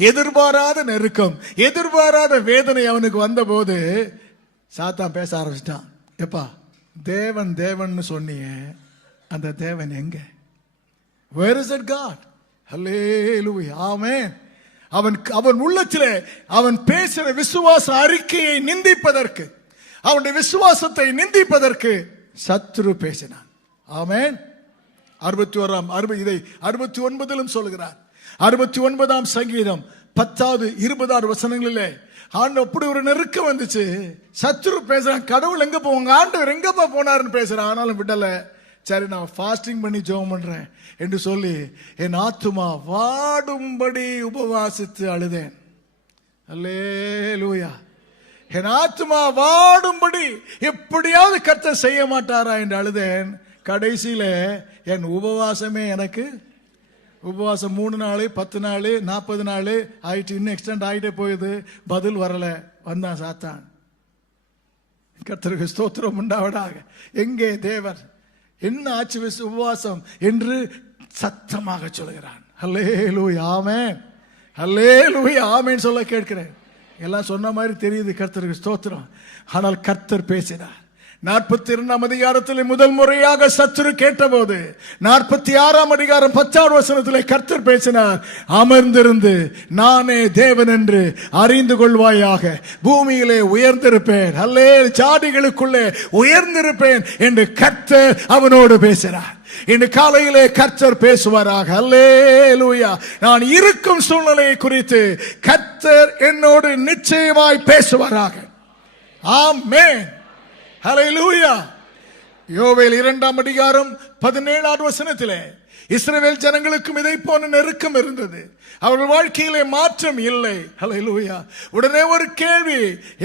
எதிர்பாராத நெருக்கம், எதிர்பாராத வேதனை அவனுக்கு வந்த போது சாத்தான் பேச ஆரம்பிச்சிட்டான். எப்பா தேவன் தேவன் சொன்னியே, அந்த தேவன் எங்க? Where is that God? Hallelujah. Amen. அவன் உள்ளத்திலே அவன் பேசுற விசுவாச அறிக்கையை நிந்திப்பதற்கு, அவனுடைய விசுவாசத்தை நிந்திப்பதற்கு சத்துரு பேசினான். ஆமென். 69 சொல்கிறார். 69ஆம் சங்கீதம் 10வது 20வது வசனங்களிலே ஆண்டவர் அப்படி ஒரு நெருக்கம் வந்துச்சு. சத்துரு பேசுறான், கடவுள் எங்க போவாங்க, ஆண்டவர் எங்கப்பா போனாருன்னு பேசுறான். ஆனாலும் விடல. சரி நான் ஃபாஸ்டிங் பண்ணி ஜெபம் பண்றேன் என்று சொல்லி என் ஆத்துமா வாடும்படி உபவாசித்து அழுதேன். அல்லேலூயா. என் ஆத்துமா வாடும்படி எப்படியாவது கர்த்தர் செய்ய மாட்டாரா என்று அழுதேன். கடைசியில என் உபவாசமே எனக்கு உபவாசம் 3 நாள் 10 நாள் 40 நாள் ஆயிட்டு, இன்னும் எக்ஸ்டெண்ட் ஆகிட்டே போகுது. பதில் வரல. வந்தான் சாத்தான். கர்த்தருக்கு ஸ்தோத்திரம் உண்டாவதாக. எங்கே தேவன், என்ன ஆச்சு உபவாசம் என்று சத்தமாக சொல்கிறான். அல்லேலூயா. ஆமென், அல்லேலூயா. ஆமென் சொல்ல கேட்கிறேன். எல்லாம் சொன்ன மாதிரி தெரியுது. கர்த்தருக்கு ஸ்தோத்திரம். ஆனால் கர்த்தர் பேசினார். 42ஆம் அதிகாரத்தில் முதல் முறையாக சத்துரு கேட்டபோது 46ஆம் அதிகாரம் 10வது வசனத்தில் கர்த்தர் பேசினார். அமர்ந்திருந்து நானே தேவன் என்று அறிந்து கொள்வாயாக, பூமியிலே உயர்ந்திருப்பேன், அல்லே ஜாதிகளுக்குள்ளே உயர்ந்திருப்பேன் என்று கர்த்தர் அவனோடு பேசினார். இன்று காலையிலே கர்த்தர் பேசுவாராக. அல்லேலூயா. நான் இருக்கும் சூழ்நிலையை குறித்து கர்த்தர் என்னோடு நிச்சயமாய் பேசுவாராக. ஆமென், ஹல்லேலூயா. யோவேல் 2ஆம் அதிகாரம் 17வது வசனத்திலே இஸ்ரவேல் ஜனங்களுக்கும் இதை போன்ற நெருக்கம் இருந்தது. அவர்கள் வாழ்க்கையிலே மாற்றம் இல்லை. ஹல்லேலூயா. உடனே ஒரு கேள்வி,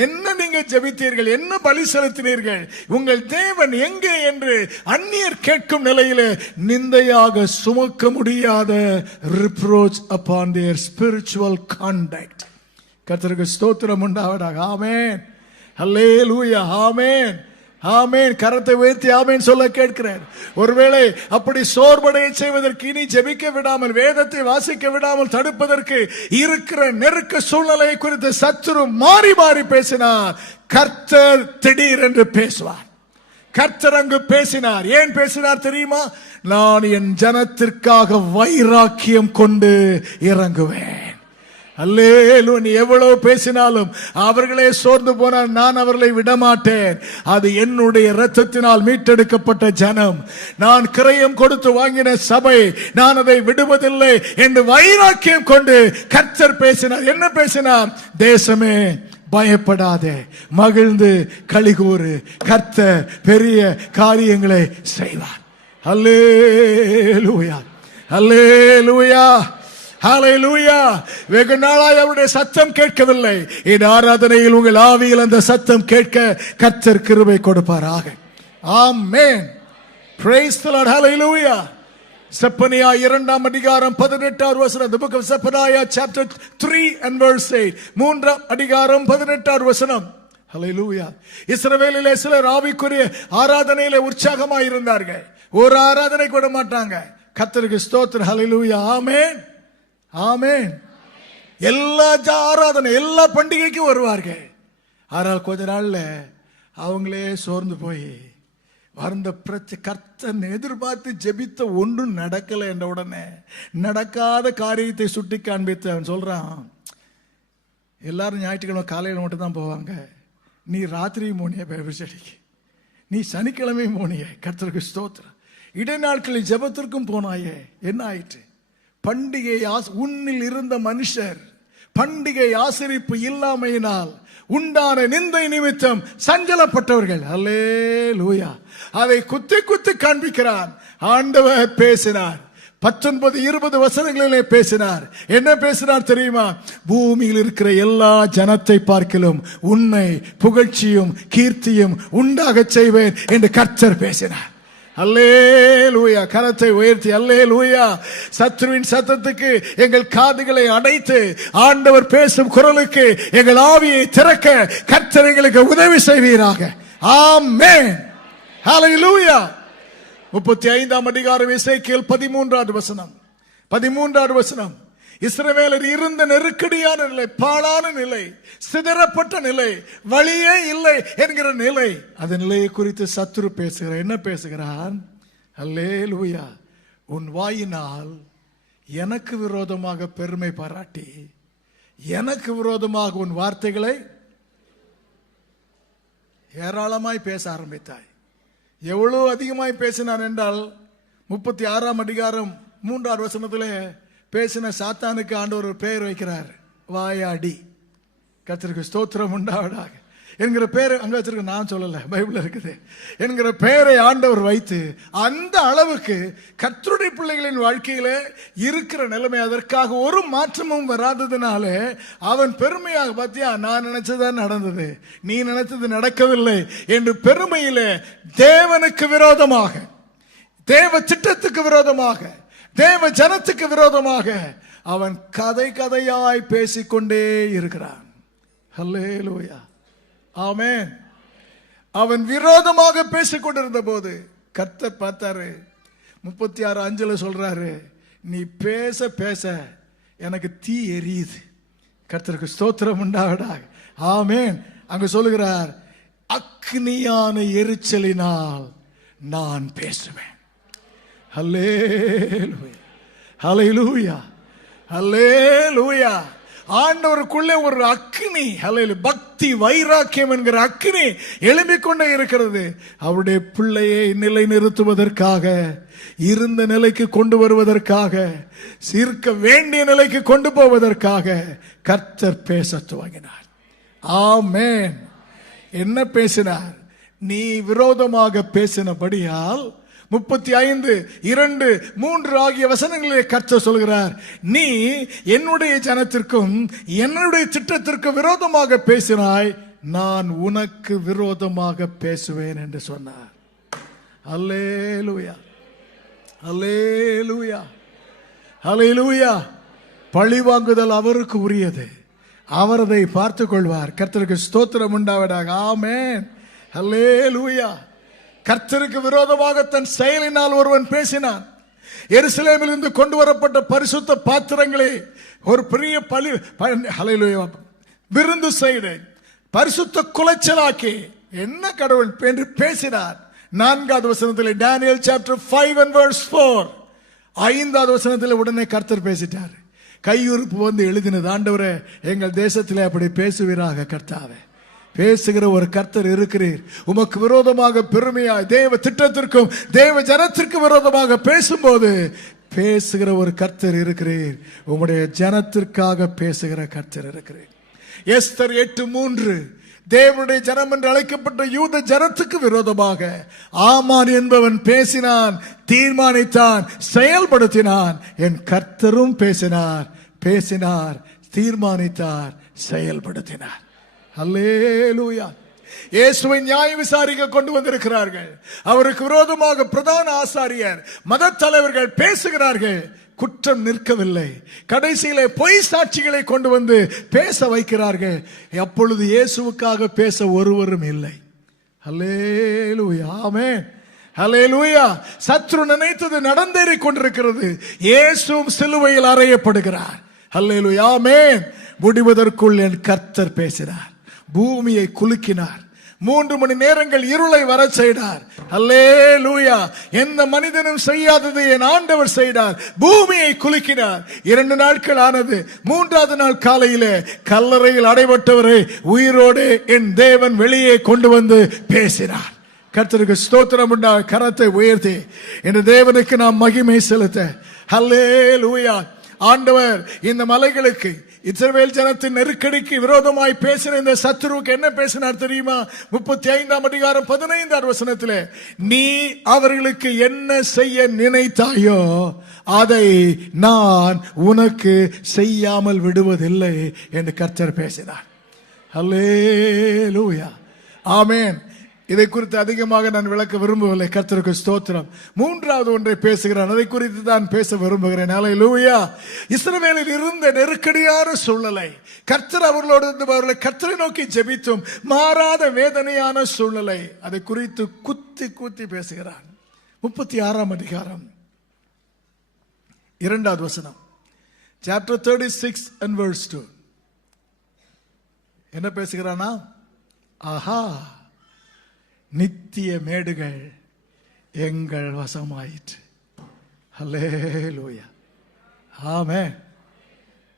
என்ன நீங்க ஜெபித்தீர்கள், என்ன பலி செலுத்தினீர்கள், உங்கள் தேவன் எங்கே என்று அந்நியர் கேட்கும் நிலையிலே நிந்தையாக சுமக்க முடியாத reproach upon their spiritual conduct. கர்த்தருக்கு ஸ்தோத்திரம் உண்டாவதாக. ஆமென். ஹல்லேலூயா. ஆமென். ஆமென். கரத்தை உயர்த்தி ஆமென் சொல்ல கேட்கிறேன். ஒருவேளை அப்படி சோர்வடைய செய்வதற்கு, இனி ஜெபிக்க விடாமல், வேதத்தை வாசிக்க விடாமல் தடுப்பதற்கு இருக்கிற நெருக்க சூழ்நிலை குறித்து சத்துரு மாறி மாறி பேசினார். கர்த்தர் திடீர் என்று பேசுவார். கர்த்தர் அங்கு பேசினார். ஏன் பேசினார் தெரியுமா? நான் என் ஜனத்திற்காக வைராக்கியம் கொண்டு இறங்குவேன். அல்லேலூயா. நீ எவ்வளவு பேசினாலும் அவர்களே சோர்ந்து போனால் நான் அவர்களை விடமாட்டேன். அது என்னுடைய இரத்தத்தினால் மீட்டெடுக்கப்பட்ட ஜனம், நான் கிரயம் கொடுத்து வாங்கின சபை, நான் அதை விடுவதில்லை என்று வைராக்கியம் கொண்டு கர்த்தர் பேசினார். என்ன பேசினார்? தேசமே பயப்படாதே, மகிழ்ந்து களிகூறு, கர்த்தர் பெரிய காரியங்களை செய்வார். அல்லேலூயா. அல்லேலூயா. ஹல்லேலூயா. வெகு நாளாய் அவருடைய சத்தம் கேட்கவில்லை. இந்த ஆராதனையில் உங்கள் ஆவியில் அந்த சத்தம் கேட்க கர்த்தர் கிருபை கொடுப்பாராக. ஆமென். Praise the Lord. ஹல்லேலூயா. செப்பனியா 2ஆம் அதிகாரம் 18வது வசனம். The book of Zephaniah chapter 3 and verse 8. 3ஆம் அதிகாரம் 18வது வசனம். ஹல்லேலூயா. இஸ்ரவேலிலே சிலர் ஆவிக்குரிய ஆராதனையிலே உற்சாகமாய் இருந்தார்கள். ஒரு ஆராதனை கூட மாட்டாங்க. கர்த்தருக்கு ஸ்தோத்திரம். ஹல்லேலூயா. ஆமென். ஆமென். எல்லா ஆராதனை, எல்லா பண்டிகைக்கும் வருவார்கள். ஆனால் கொஞ்ச நாள்ல அவங்களே சோர்ந்து போய் வந்த கர்த்தன் எதிர்பார்த்து ஜெபித்த ஒன்றும் நடக்கல என்ற உடனே நடக்காத காரியத்தை சுட்டி காண்பித்து அவன் சொல்றான், எல்லாரும் ஞாயிற்றுக்கிழமை காலையில் மட்டும் தான் போவாங்க, நீ ராத்திரியும் போனிய பைபிள் ஸ்டடிக்கு, நீ சனிக்கிழமையும் போனிய. கர்த்தருக்கு ஸ்தோத்திரம். இடைநாட்களில் ஜெபத்திற்கும் போனாயே, என்ன ஆயிற்று? பண்டிகை உன்னில் இருந்த மனுஷர் பண்டிகை ஆசரிப்பு இல்லாமையினால் உண்டான நிந்தை நிமித்தம் சஞ்சலப்பட்டவர்கள். அல்லேலூயா. அதை குத்தி குத்தி காண்பிக்கிறான். ஆண்டவர் பேசினார். 19-20 வசனங்களிலே பேசினார். என்ன பேசினார் தெரியுமா? பூமியில் இருக்கிற எல்லா ஜனத்தை பார்க்கிலும் உன்னை புகழ்ச்சியும் கீர்த்தியும் உண்டாக செய்வேன் என்று கர்த்தர் பேசினார். அல்லேலூயா. கரத்தை உயர்த்தி அல்லேலூயா. சத்ருவின் சத்தத்துக்கு எங்கள் காதுகளை அடைத்து ஆண்டவர் பேசும் குரலுக்கு எங்கள் ஆவியை திறக்க கர்த்தர் எங்களுக்கு உதவி செய்வீராக. ஆமென். ஹல்லேலூயா. 35ஆம் அதிகாரம் எசேக்கியேல் 13வது வசனம். 13வது வசனம். இஸ்ரவேலர் இருந்த நெருக்கடியான நிலை, பாழான நிலை, சிதறப்பட்ட நிலை, வழியே இல்லை என்கிற நிலை, அந்த நிலையை குறித்து சத்துரு பேசுகிறார். என்ன பேசுகிறான்? அல்லேலூயா. உன் வாயினால் எனக்கு விரோதமாக பெருமை பாராட்டி எனக்கு விரோதமாக உன் வார்த்தைகளை ஏராளமாய் பேச ஆரம்பித்தாய். எவ்வளவு அதிகமாய் பேசினான் என்றால் 36ஆம் அதிகாரம் 3வது வசனத்திலே பேசின சாத்தானுக்கு ஆண்டவர் ஒரு பெயர் வைக்கிறார், வாயாடி. கர்த்தருக்கு ஸ்தோத்திரம் உண்டாவதாக என்கிற பெயர் அங்க வச்சிருக்க, நான் சொல்லல, பைபிள் இருக்குது. என்கிற பெயரை ஆண்டவர் வைத்து அந்த அளவுக்கு கர்த்தருடைய பிள்ளைகளின் வாழ்க்கையில இருக்கிற நிலைமை, அதற்காக ஒரு மாற்றமும் வராததுனாலே அவன் பெருமையாக, பார்த்தியா நான் நினைச்சதான் நடந்தது, நீ நினைச்சது நடக்கவில்லை என்று பெருமையிலே தேவனுக்கு விரோதமாக, தேவ திட்டத்துக்கு விரோதமாக, தேவ ஜனத்துக்கு விரோதமாக அவன் கதை கதையாய் பேசிக்கொண்டே இருக்கிறான். ஹல்லேலூயா. ஆமென். அவன் விரோதமாக பேசிக்கொண்டிருந்த போது கர்த்தர் பார்த்தாரு. 36:5 சொல்றாரு, நீ பேச பேச எனக்கு தீ எரியுது. கர்த்தருக்கு ஸ்தோத்திரம் உண்டாவதாக. ஆமென். அங்க சொல்லுகிறார், அக்னியான எரிச்சலினால் நான் பேசுவேன். ஹல்லேலூயா. ஹல்லேலூயா. ஹல்லேலூயா. ஆண்டவருக்குள்ளே ஒரு அக்னி, ஹல்லேலூயா, பக்தி வைராக்கியம் என்கிற அக்னி எழும்பிக் கொண்டே இருக்கிறது. அவருடைய பிள்ளையை நிலை நிறுத்துவதற்காக, இருந்த நிலைக்கு கொண்டு வருவதற்காக, இருக்க வேண்டிய நிலைக்கு கொண்டு போவதற்காக கர்த்தர் பேச துவங்கினார். ஆமென். என்ன பேசினார்? நீ விரோதமாக பேசினபடியால் 35:2-3 ஆகிய வசனங்களிலே கர்த்தர் சொல்கிறார், நீ என்னுடைய ஜனத்திற்கும் என்னுடைய திட்டத்திற்கும் விரோதமாக பேசினாய், நான் உனக்கு விரோதமாக பேசுவேன் என்று சொன்னார். அல்லேலூயா, அல்லேலூயா, அல்லேலூயா. பழி வாங்குதல் அவருக்கு உரியது, அவர் அதை பார்த்துக் கொள்வார். கர்த்தருக்கு ஸ்தோத்திரம் உண்டாவதாக. ஆமென், அல்லேலூயா. கர்த்தருக்கு விரோதமாக தன் செயலினால் ஒருவன் பேசினான். எருசலேமில் இருந்து கொண்டு வரப்பட்ட பரிசுத்த பாத்திரங்களே ஒரு பெரிய விருந்து செய்து பரிசுத்த குலைச்சலாக்கி என்ன கடவுள் என்று பேசினார். 4வது வசனத்தில் Daniel chapter 5:4 5வது வசனத்தில் உடனே கர்த்தர் பேசிட்டார். கையுறுப்பு வந்து எழுதினது, ஆண்டவரே எங்கள் தேசத்திலே அப்படி பேசுவீராக கர்த்தாவே. பேசுகிற ஒரு கர்த்தர் இருக்கிறீர். உமக்கு விரோதமாக பெருமையாய் தேவ திட்டத்திற்கும் தேவ ஜனத்திற்கும் விரோதமாக பேசும்போது பேசுகிற ஒரு கர்த்தர் இருக்கிறீர். உம்முடைய ஜனத்திற்காக பேசுகிற கர்த்தர் இருக்கிறீர். எஸ்தர் 8:3 தேவனுடைய ஜனம் என்று அழைக்கப்பட்ட யூத ஜனத்துக்கு விரோதமாக ஆமான் என்பவன் பேசினான், தீர்மானித்தான், செயல்படுத்தினான். என் கர்த்தரும் பேசினார், தீர்மானித்தார், செயல்படுத்தினார். அல்லேலூயா. இயேசுவை நியாய விசாரிக்க கொண்டு வந்திருக்கிறார்கள். அவருக்கு விரோதமாக பிரதான ஆசாரியர், மத தலைவர்கள் பேசுகிறார்கள். குற்றம் நிற்கவில்லை. கடைசியிலே பொய் சாட்சிகளை கொண்டு வந்து பேச வைக்கிறார்கள். அப்பொழுது இயேசுவுக்காக பேச ஒருவரும் இல்லை. அல்லேலூயா, ஆமென், அல்லேலூயா. சத்ரு நினைத்தது நடந்தேறிக் கொண்டிருக்கிறது. இயேசுவும் சிலுவையில் அறையப்படுகிறார். அல்லேலூயா, ஆமென். முடிவதற்குள் என் கர்த்தர் பேசினார், பூமியை குலுக்கினார், 3 மணி நேரங்கள் இருளை வர செய்தார். அல்லேலூயா. எந்த மனிதனும் செய்யாததை என் ஆண்டவர் செய்தார். பூமியை குலுக்கினார். 2 நாட்கள் ஆனது. 3வது நாள் காலையிலே கல்லறையில் அடைபட்டவரை உயிரோடு என் தேவன் வெளியே கொண்டு வந்து பேசினார். கர்த்தருக்கு ஸ்தோத்திரம் உண்டா. கரத்தை உயர்த்தி இந்த தேவனுக்கு நாம் மகிமை செலுத்த. அல்லேலூயா. ஆண்டவர் இந்த மலைகளுக்கு இஸ்ரவேல் ஜனத்தின் நெருக்கடிக்கு விரோதமாய் பேசின இந்த சத்துருவுக்கு என்ன பேசினார் தெரியுமா? 35ஆம் அதிகாரம் 15ஆம் வசனத்திலே, நீ அவர்களுக்கு என்ன செய்ய நினைத்தாயோ அதை நான் உனக்கு செய்யாமல் விடுவதில்லை என்று கர்த்தர் பேசினார். அல்லேலூயா, ஆமென். இதை குறித்து அதிகமாக நான் விளக்க விரும்பவில்லை. கர்த்தருக்கு ஸ்தோத்திரம். 3வது ஒன்றை பேசுகிறான், அதை குறித்து தான் பேச விரும்புகிறேன். அல்லேலூயா. இஸ்ரவேலில் இருந்த நெருக்கடியான சூழ்நிலை, கர்த்தர் அவர்களை கர்த்தரை நோக்கி ஜெபித்தும் மாறாத வேதனையான சூழ்நிலை, அதை குறித்து குத்தி பேசுகிறான். 36ஆம் அதிகாரம் 2வது வசனம், chapter 36:2 என்ன பேசுகிறானா? ஆஹா, நித்திய மேடுகள் எங்கள் வசமாயிற்று. அல்லேலூயா, ஆமென்,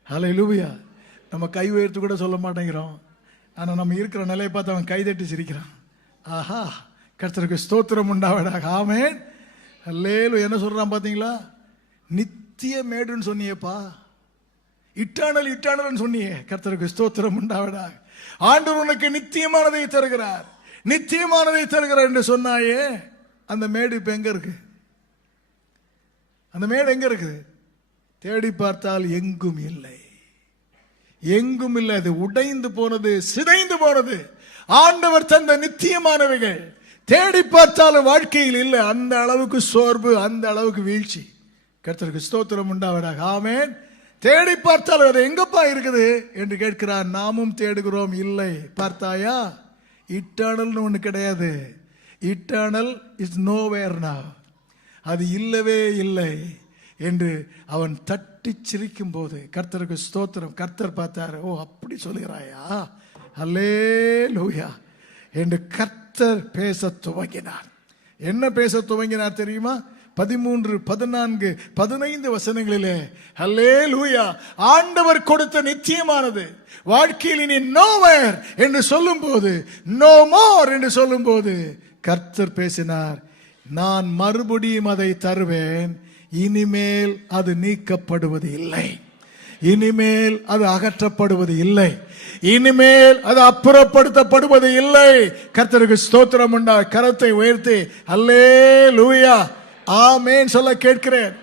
அல்லேலூயா. நம்ம கை உயர்த்து கூட சொல்ல மாட்டேங்கிறோம். ஆனா நம்ம இருக்கிற நிலையை பார்த்து அவன் கைதட்டி சிரிக்கிறான். ஆஹா, கர்த்தருக்கு ஸ்தோத்திரம் உண்டாவதாக. ஆமென், அல்லேலூயா. என்ன சொல்றான் பாத்தீங்களா? நித்திய மேடுன்னு சொன்னியேப்பா, இட்டானல் சொன்னியே. கர்த்தருக்கு ஸ்தோத்திரம் உண்டாவதாக. ஆண்டவர் உனக்கு நித்தியமானதை தருகிறார், நித்தியமானதை தருகிறார் என்று சொன்னாயே. அந்த மேடு இப்ப எங்க இருக்கு? அந்த மேடு எங்க இருக்கு? தேடி பார்த்தால் எங்கும் இல்லை, எங்கும் இல்லை. அது உடைந்து போனது, சிதைந்து போனது. ஆண்டவர் தந்த நித்தியமானவைகள் தேடி பார்த்தாலும் வாழ்க்கையில் இல்லை. அந்த அளவுக்கு சோர்வு, அந்த அளவுக்கு வீழ்ச்சி. கர்த்தருக்கு ஸ்தோத்திரம் உண்டாவதாக. ஆமென். தேடி பார்த்தாலும் அது எங்கப்பா இருக்குது என்று கேட்கிறார். நாமும் தேடுகிறோம், இல்லை. பார்த்தாயா? இட்டர்னல் ஒன்று கிடையாது. Eternal is nowhere now. அது இல்லவே இல்லை என்று அவன் தட்டி சிரிக்கும் போது கர்த்தருக்கு ஸ்தோத்திரம். கர்த்தர் பார்த்தார். ஓ, அப்படி சொல்லுகிறாயா? அல்லேலூயா என்று கர்த்தர் பேச துவங்கினார். என்ன பேச துவங்கினார் தெரியுமா? 13, 14, 15 வசனங்களிலே அல்லேலூயா, ஆண்டவர் கொடுத்த நித்தியமானது வாழ்க்கையில் இனி நோவேர் என்று சொல்லும் போது, நோ மோர் என்று சொல்லும் போது கர்த்தர் பேசினார். நான் மறுபடியும் அதை தருவேன். இனிமேல் அது நீக்கப்படுவது இல்லை, இனிமேல் அது அகற்றப்படுவது இல்லை, இனிமேல் அது அப்புறப்படுத்தப்படுவது இல்லை. கர்த்தருக்கு ஸ்தோத்திரம் உண்டா. கரத்தை உயர்த்தி அல்லேலூயா. ஆமென் சொல்ல கேட்கிறேன்.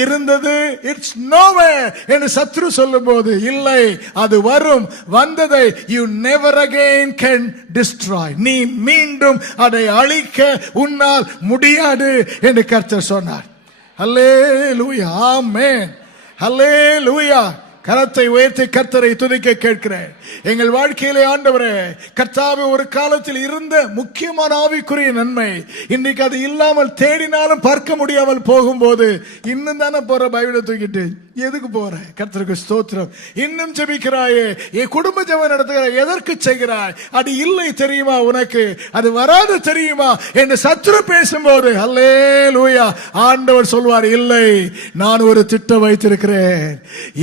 இருந்தது இட்ஸ் nowhere என்று சத்ரு சொல்லும் போது, இல்லை அது வரும், வந்ததை you never again can destroy. நீ மீண்டும் அதை அழிக்க உன்னால் முடியாது என்று கர்த்தர் சொன்னார். ஹல்லேலூயா, ஆமென், ஹல்லேலூயா. கரத்தை உயர்த்தி கர்த்தரை துதிக்க கேட்கிறேன். எங்கள் வாழ்க்கையிலே ஆண்டவரே, கர்த்தாவே, ஒரு காலத்தில் இருந்த முக்கியமான ஆவிக்குரிய நன்மை இன்றைக்கு அது இல்லாமல் தேடினாலும் பார்க்க முடியாமல் போகும்போது, இன்னும் தானே போற பைபிளை தூக்கிட்டு எதுக்கு போற? கர்த்தருக்கு ஸ்தோத்திரம். இன்னும் ஜெபிக்கிறாயே, என் குடும்ப ஜெபம் நடத்துகிறாய், எதற்கு செய்கிறாய்? அது இல்லை தெரியுமா உனக்கு? அது வராது தெரியுமா என்று சத்துரு பேசும்போது, ஹல்லேலூயா, ஆண்டவர் சொல்வார், இல்லை, நான் ஒரு திட்டம் வைத்திருக்கிறேன்,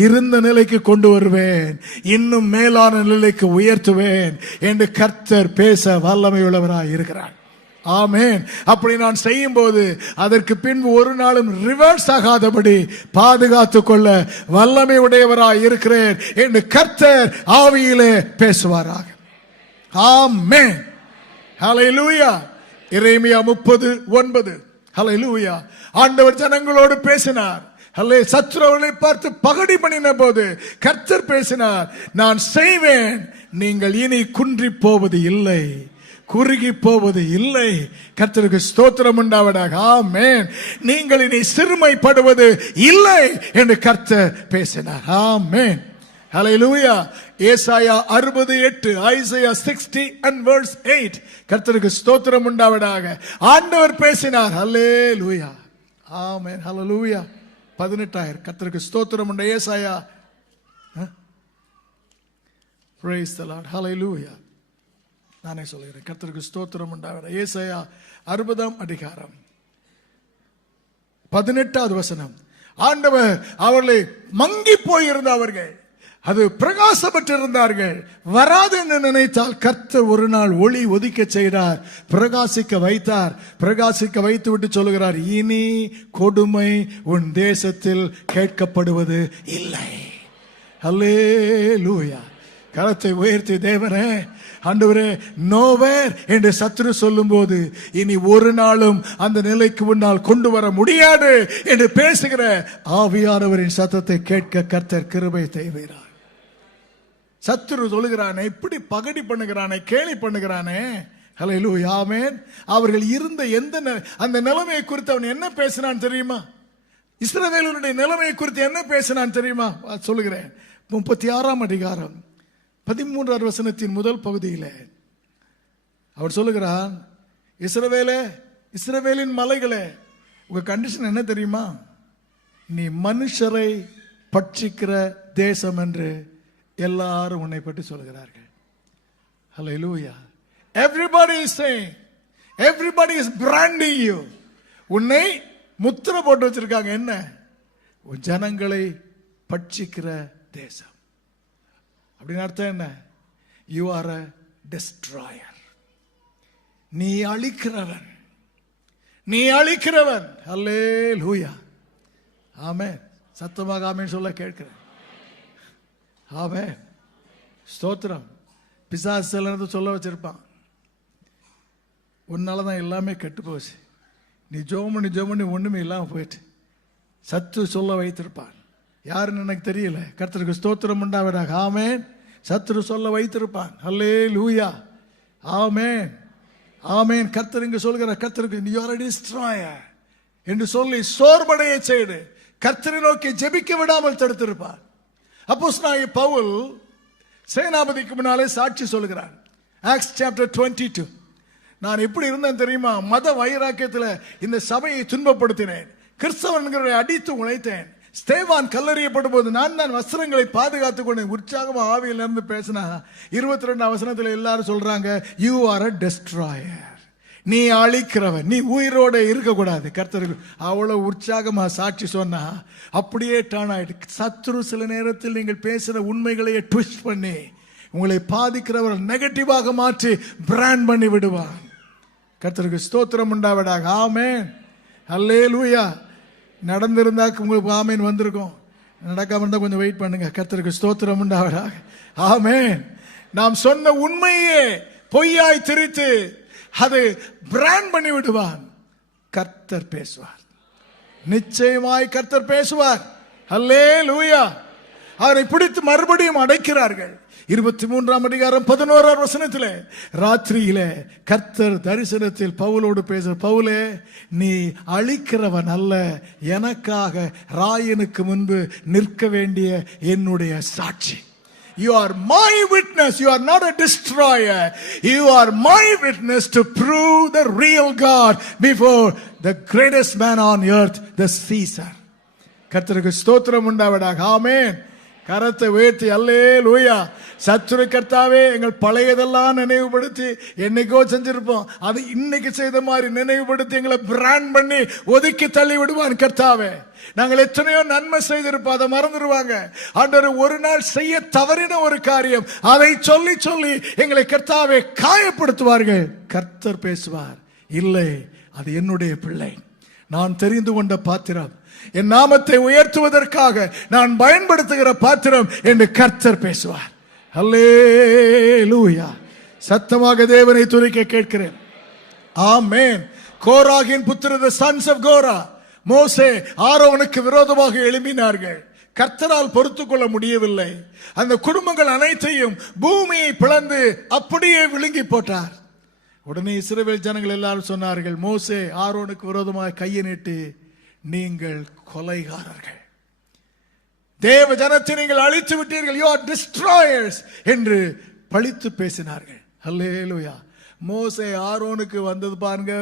இருந்த நிலைக்கு கொண்டு வருவேன், இன்னும் மேலான நிலைக்கு உயர்த்துவேன் என்று கர்த்தர் பேச வல்லமை உள்ளவராய் இருக்கிறார். ஆமென். அப்படி நான் செய்யும் போது அதற்கு பின்பு ஒரு நாளும் ரிவர்ஸ் ஆகாதபடி பாதுகாத்துக் கொள்ள வல்லமை உடையவராய் இருக்கிறேன் என்று கர்த்தர் ஆவியிலே பேசுவாராக. ஆமென், ஹல்லேலூயா. எரேமியா 30:9. ஹல்லேலூயா. ஆண்டவர் ஜனங்களோடு பேசினார். சத்ரு அவர்களை பார்த்து பகடி பண்ணின போது கர்த்தர் பேசினார், நான் செய்வேன், நீங்கள் இனி குன்றி போவது இல்லை, குறுகி போவது இல்லை. கர்த்தருக்கு ஸ்தோத்திரம் உண்டாவதாக. ஆமென். நீங்கள் இனி சிறுமைப்படுவது இல்லை என்று கர்த்தர் பேசினார். ஆமென், ஹல்லேலூயா. ஏசாயா 60:8, ஐசையா 60:8. கர்த்தருக்கு ஸ்தோத்திரம் உண்டாவதாக. ஆண்டவர் பேசினார். ஹல்லேலூயா, ஆமென், ஹல்லேலூயா. 18. கர்த்தருக்கு ஸ்தோத்திரம் உண்டு. ஏசாயா, praise the Lord, hallelujah. நானே சொல்கிறேன், கர்த்தருக்கு ஸ்தோத்திரம் உண்டாவதாக. ஏசாயா 60 18வது வசனம். ஆண்டவர் அவர்களை மங்கி போயிருந்த அவர்கள் அது பிரகாசப்பட்டிருந்தார்கள், வராது என்று நினைத்தால் கர்த்தர் ஒரு நாள் ஒளி ஒதிக்க செய்தார், பிரகாசிக்க வைத்தார். பிரகாசிக்க வைத்து விட்டு சொல்லுகிறார், இனி கொடுமை உன் தேசத்தில் கேட்கப்படுவது இல்லை. ஹல்லேலூயா. கரத்தை உயர்த்தி தேவனே, ஆண்டவரே, நோவேர் என்று சத்துரு சொல்லும் போது இனி ஒரு நாளும் அந்த நிலைக்கு முன்னால் கொண்டு வர முடியாது என்று பேசுகிற ஆவியானவரின் சத்தத்தை கேட்க கர்த்தர் கிருபை செய்கிறார். சத்துரு சொல்லுகிறானே, இப்படி பகடி பண்ணுகிறானே, கேலி பண்ணுகிறானே, ஹல்லேலூயா, ஆமென். அவர்கள் இருந்த அந்த நிலைமையை குறித்து அவன் என்ன பேசினான் தெரியுமா? இஸ்ரவேலுடைய நிலைமையை குறித்து என்ன பேசினான் தெரியுமா? சொல்லுகிறேன். 36ஆம் அதிகாரம் 13வது வசனத்தின் முதல் பகுதியில் அவர் சொல்லுகிறான், இஸ்ரவேலே, இஸ்ரவேலின் மலைகளே, உங்க கண்டிஷன் என்ன தெரியுமா? நீ மனுஷரை பட்சிக்கிற தேசம் என்று எல்லாரும் உன்னை பற்றி சொல்கிறார்கள். ஹல்லேலூயா. Everybody is saying, everybody is branding you. உன்னை முத்திரை போட்டு வச்சிருக்காங்க. என்ன? ஜனங்களை பட்சிக்கிற தேசம். அப்படின்னு அர்த்தம் என்ன? You are a destroyer. நீ அழிக்கிறவன், நீ அழிக்கிறவன். ஹல்லேலூயா, ஆமென். சத்தமாக ஆமென் சொல்ல கேட்கிறேன். ஆமென், ஸ்தோத்திரம். பிசாசு சில நேரத்தை சொல்ல வச்சிருப்பான், உன்னாலதான் எல்லாமே கெட்டு போச்சு, நீ ஜோமணி ஒண்ணுமே இல்லாம போயிட்டு. சத்து சொல்ல வைத்திருப்பான். யாருன்னு எனக்கு தெரியல. கர்த்தருக்கு ஸ்தோத்திரம் உண்டாவதாக. ஆமென். சத்துரு சொல்ல வைத்திருப்பான். ஹல்லேலூயா, ஆமென், ஆமென். கர்த்தர் இங்கு சொல்கிற, கர்த்தருக்கு you are a destroyer என்று சொல்லி சோர்வடைய செய்து கர்த்தரை நோக்கி ஜெபிக்க விடாமல் தடுத்திருப்பார். அப்போஸ்தலனாகிய பவுல் சேனாபதிக்கு முன்னாலே சாட்சி சொல்கிறார். Acts chapter 22. நான் எப்படி இருந்தேன் தெரியுமா? மத வைராக்கியத்தில் இந்த சபையை துன்பப்படுத்தினேன், கிறிஸ்தவன்களை அடித்து உழைத்தேன். ஸ்தேவான் கல்லறியப்படும் போது நான் தான் வஸ்திரங்களை பாதுகாத்துக் கொண்டேன். உற்சாகமா ஆவியில் இருந்து பேசினா 22 வசனத்தில் எல்லாரும் சொல்றாங்க, யூ ஆர் a destroyer. நீ அழிக்கிறவன், நீ உயிரோட இருக்கக்கூடாது. கர்த்தருக்கு அவ்வளவு உற்சாகமா சாட்சி சொன்னா அப்படியே டர்ன் ஆயிட்டு. சத்துரு சில நேரத்தில் நீங்கள் பேசுற உண்மைகளையே ட்விஸ்ட் பண்ணி உங்களை பாதிக்கிறவர் நெகட்டிவாக மாற்றி பிராண்ட் பண்ணி விடுவான். கர்த்தருக்கு ஸ்தோத்திரம் உண்டாவதாக. ஆமென், ஹல்லேலூயா. நடந்திருந்தாக்கு உங்களுக்கு ஆமென் வந்திருக்கும், நடக்காம இருந்தா கொஞ்சம் வெயிட் பண்ணுங்க. கர்த்தருக்கு ஸ்தோத்திரம் உண்டாவதாக. ஆமென். நாம் சொன்ன உண்மையே பொய்யாய் திரித்து அதை பிராண்ட் பண்ணி விடுவான். கர்த்தர் பேசுவார். நிச்சயமாய் கர்த்தர் பேசுவார். அல்லேலூயா. அவரை பிடித்து மறுபடியும் அடைக்கிறார்கள். 23ஆம் அதிகாரம் 11ஆம் வசனத்திலே ராத்திரியிலே கர்த்தர் தரிசனத்தில் பவுலோடு பேச, பவுலே நீ அழிக்கிறவன் அல்ல, எனக்காக ராயனுக்கு முன்பு நிற்க வேண்டிய என்னுடைய சாட்சி. You are my witness. You are not a destroyer. You are my witness to prove the real God before the greatest man on earth, the Caesar. கர்த்தருக்கு ஸ்தோத்திரம் உண்டாவதாக. ஆமென். கரத்தை உயர்த்தி அல்லேலூயா. சத்துரு கர்த்தாவே, எங்கள் பழையதெல்லாம் நினைவுபடுத்தி, என்னைக்கோ செஞ்சிருப்போம், அது இன்னைக்கு செய்த மாதிரி நினைவுபடுத்தி எங்களை பிராண்ட் பண்ணி ஒதுக்கி தள்ளி விடுவான் கர்த்தாவே. நாங்கள் எத்தனையோ நன்மை செய்திருப்போம், அதை மறந்துடுவாங்க. ஆண்டவர் ஒரு நாள் செய்ய தவறின ஒரு காரியம், அதை சொல்லி சொல்லி எங்களை கர்த்தாவே காயப்படுத்துவார்கள். கர்த்தர் பேசுவார், இல்லை அது என்னுடைய பிள்ளை, நான் தெரிந்து கொண்ட பாத்திரம், என் நாமத்தை உயர்த்துவதற்காக நான் பயன்படுத்துகிற பாத்திரம் என்று கர்த்தர் பேசுவார். அல்லேலூயா. சத்தமாக தேவனை துதிக்க கேட்கிறேன். ஆமென். கோராகின் புத்திரர், the sons of Korah, மோசே ஆரோனுக்கு விரோதமாக எழும்பினார்கள். கர்த்தரால் பொறுத்துக் கொள்ள முடியவில்லை. அந்த குடும்பங்கள் அனைத்தையும் பூமியை பிளந்து அப்படியே விழுங்கி போட்டார். உடனே இஸ்ரவேல் ஜனங்கள் எல்லாரும் சொன்னார்கள், மோசே ஆரோனுக்கு விரோதமாக கையை நீட்டி, நீங்கள் கொலைகாரர்கள், தேவ ஜனத்தை நீங்கள் அழித்து விட்டீர்கள், you are destroyers என்று பழித்து பேசினார்கள். அல்லேலூயா. மோசே ஆரோனுக்கு வந்தது பாருங்க,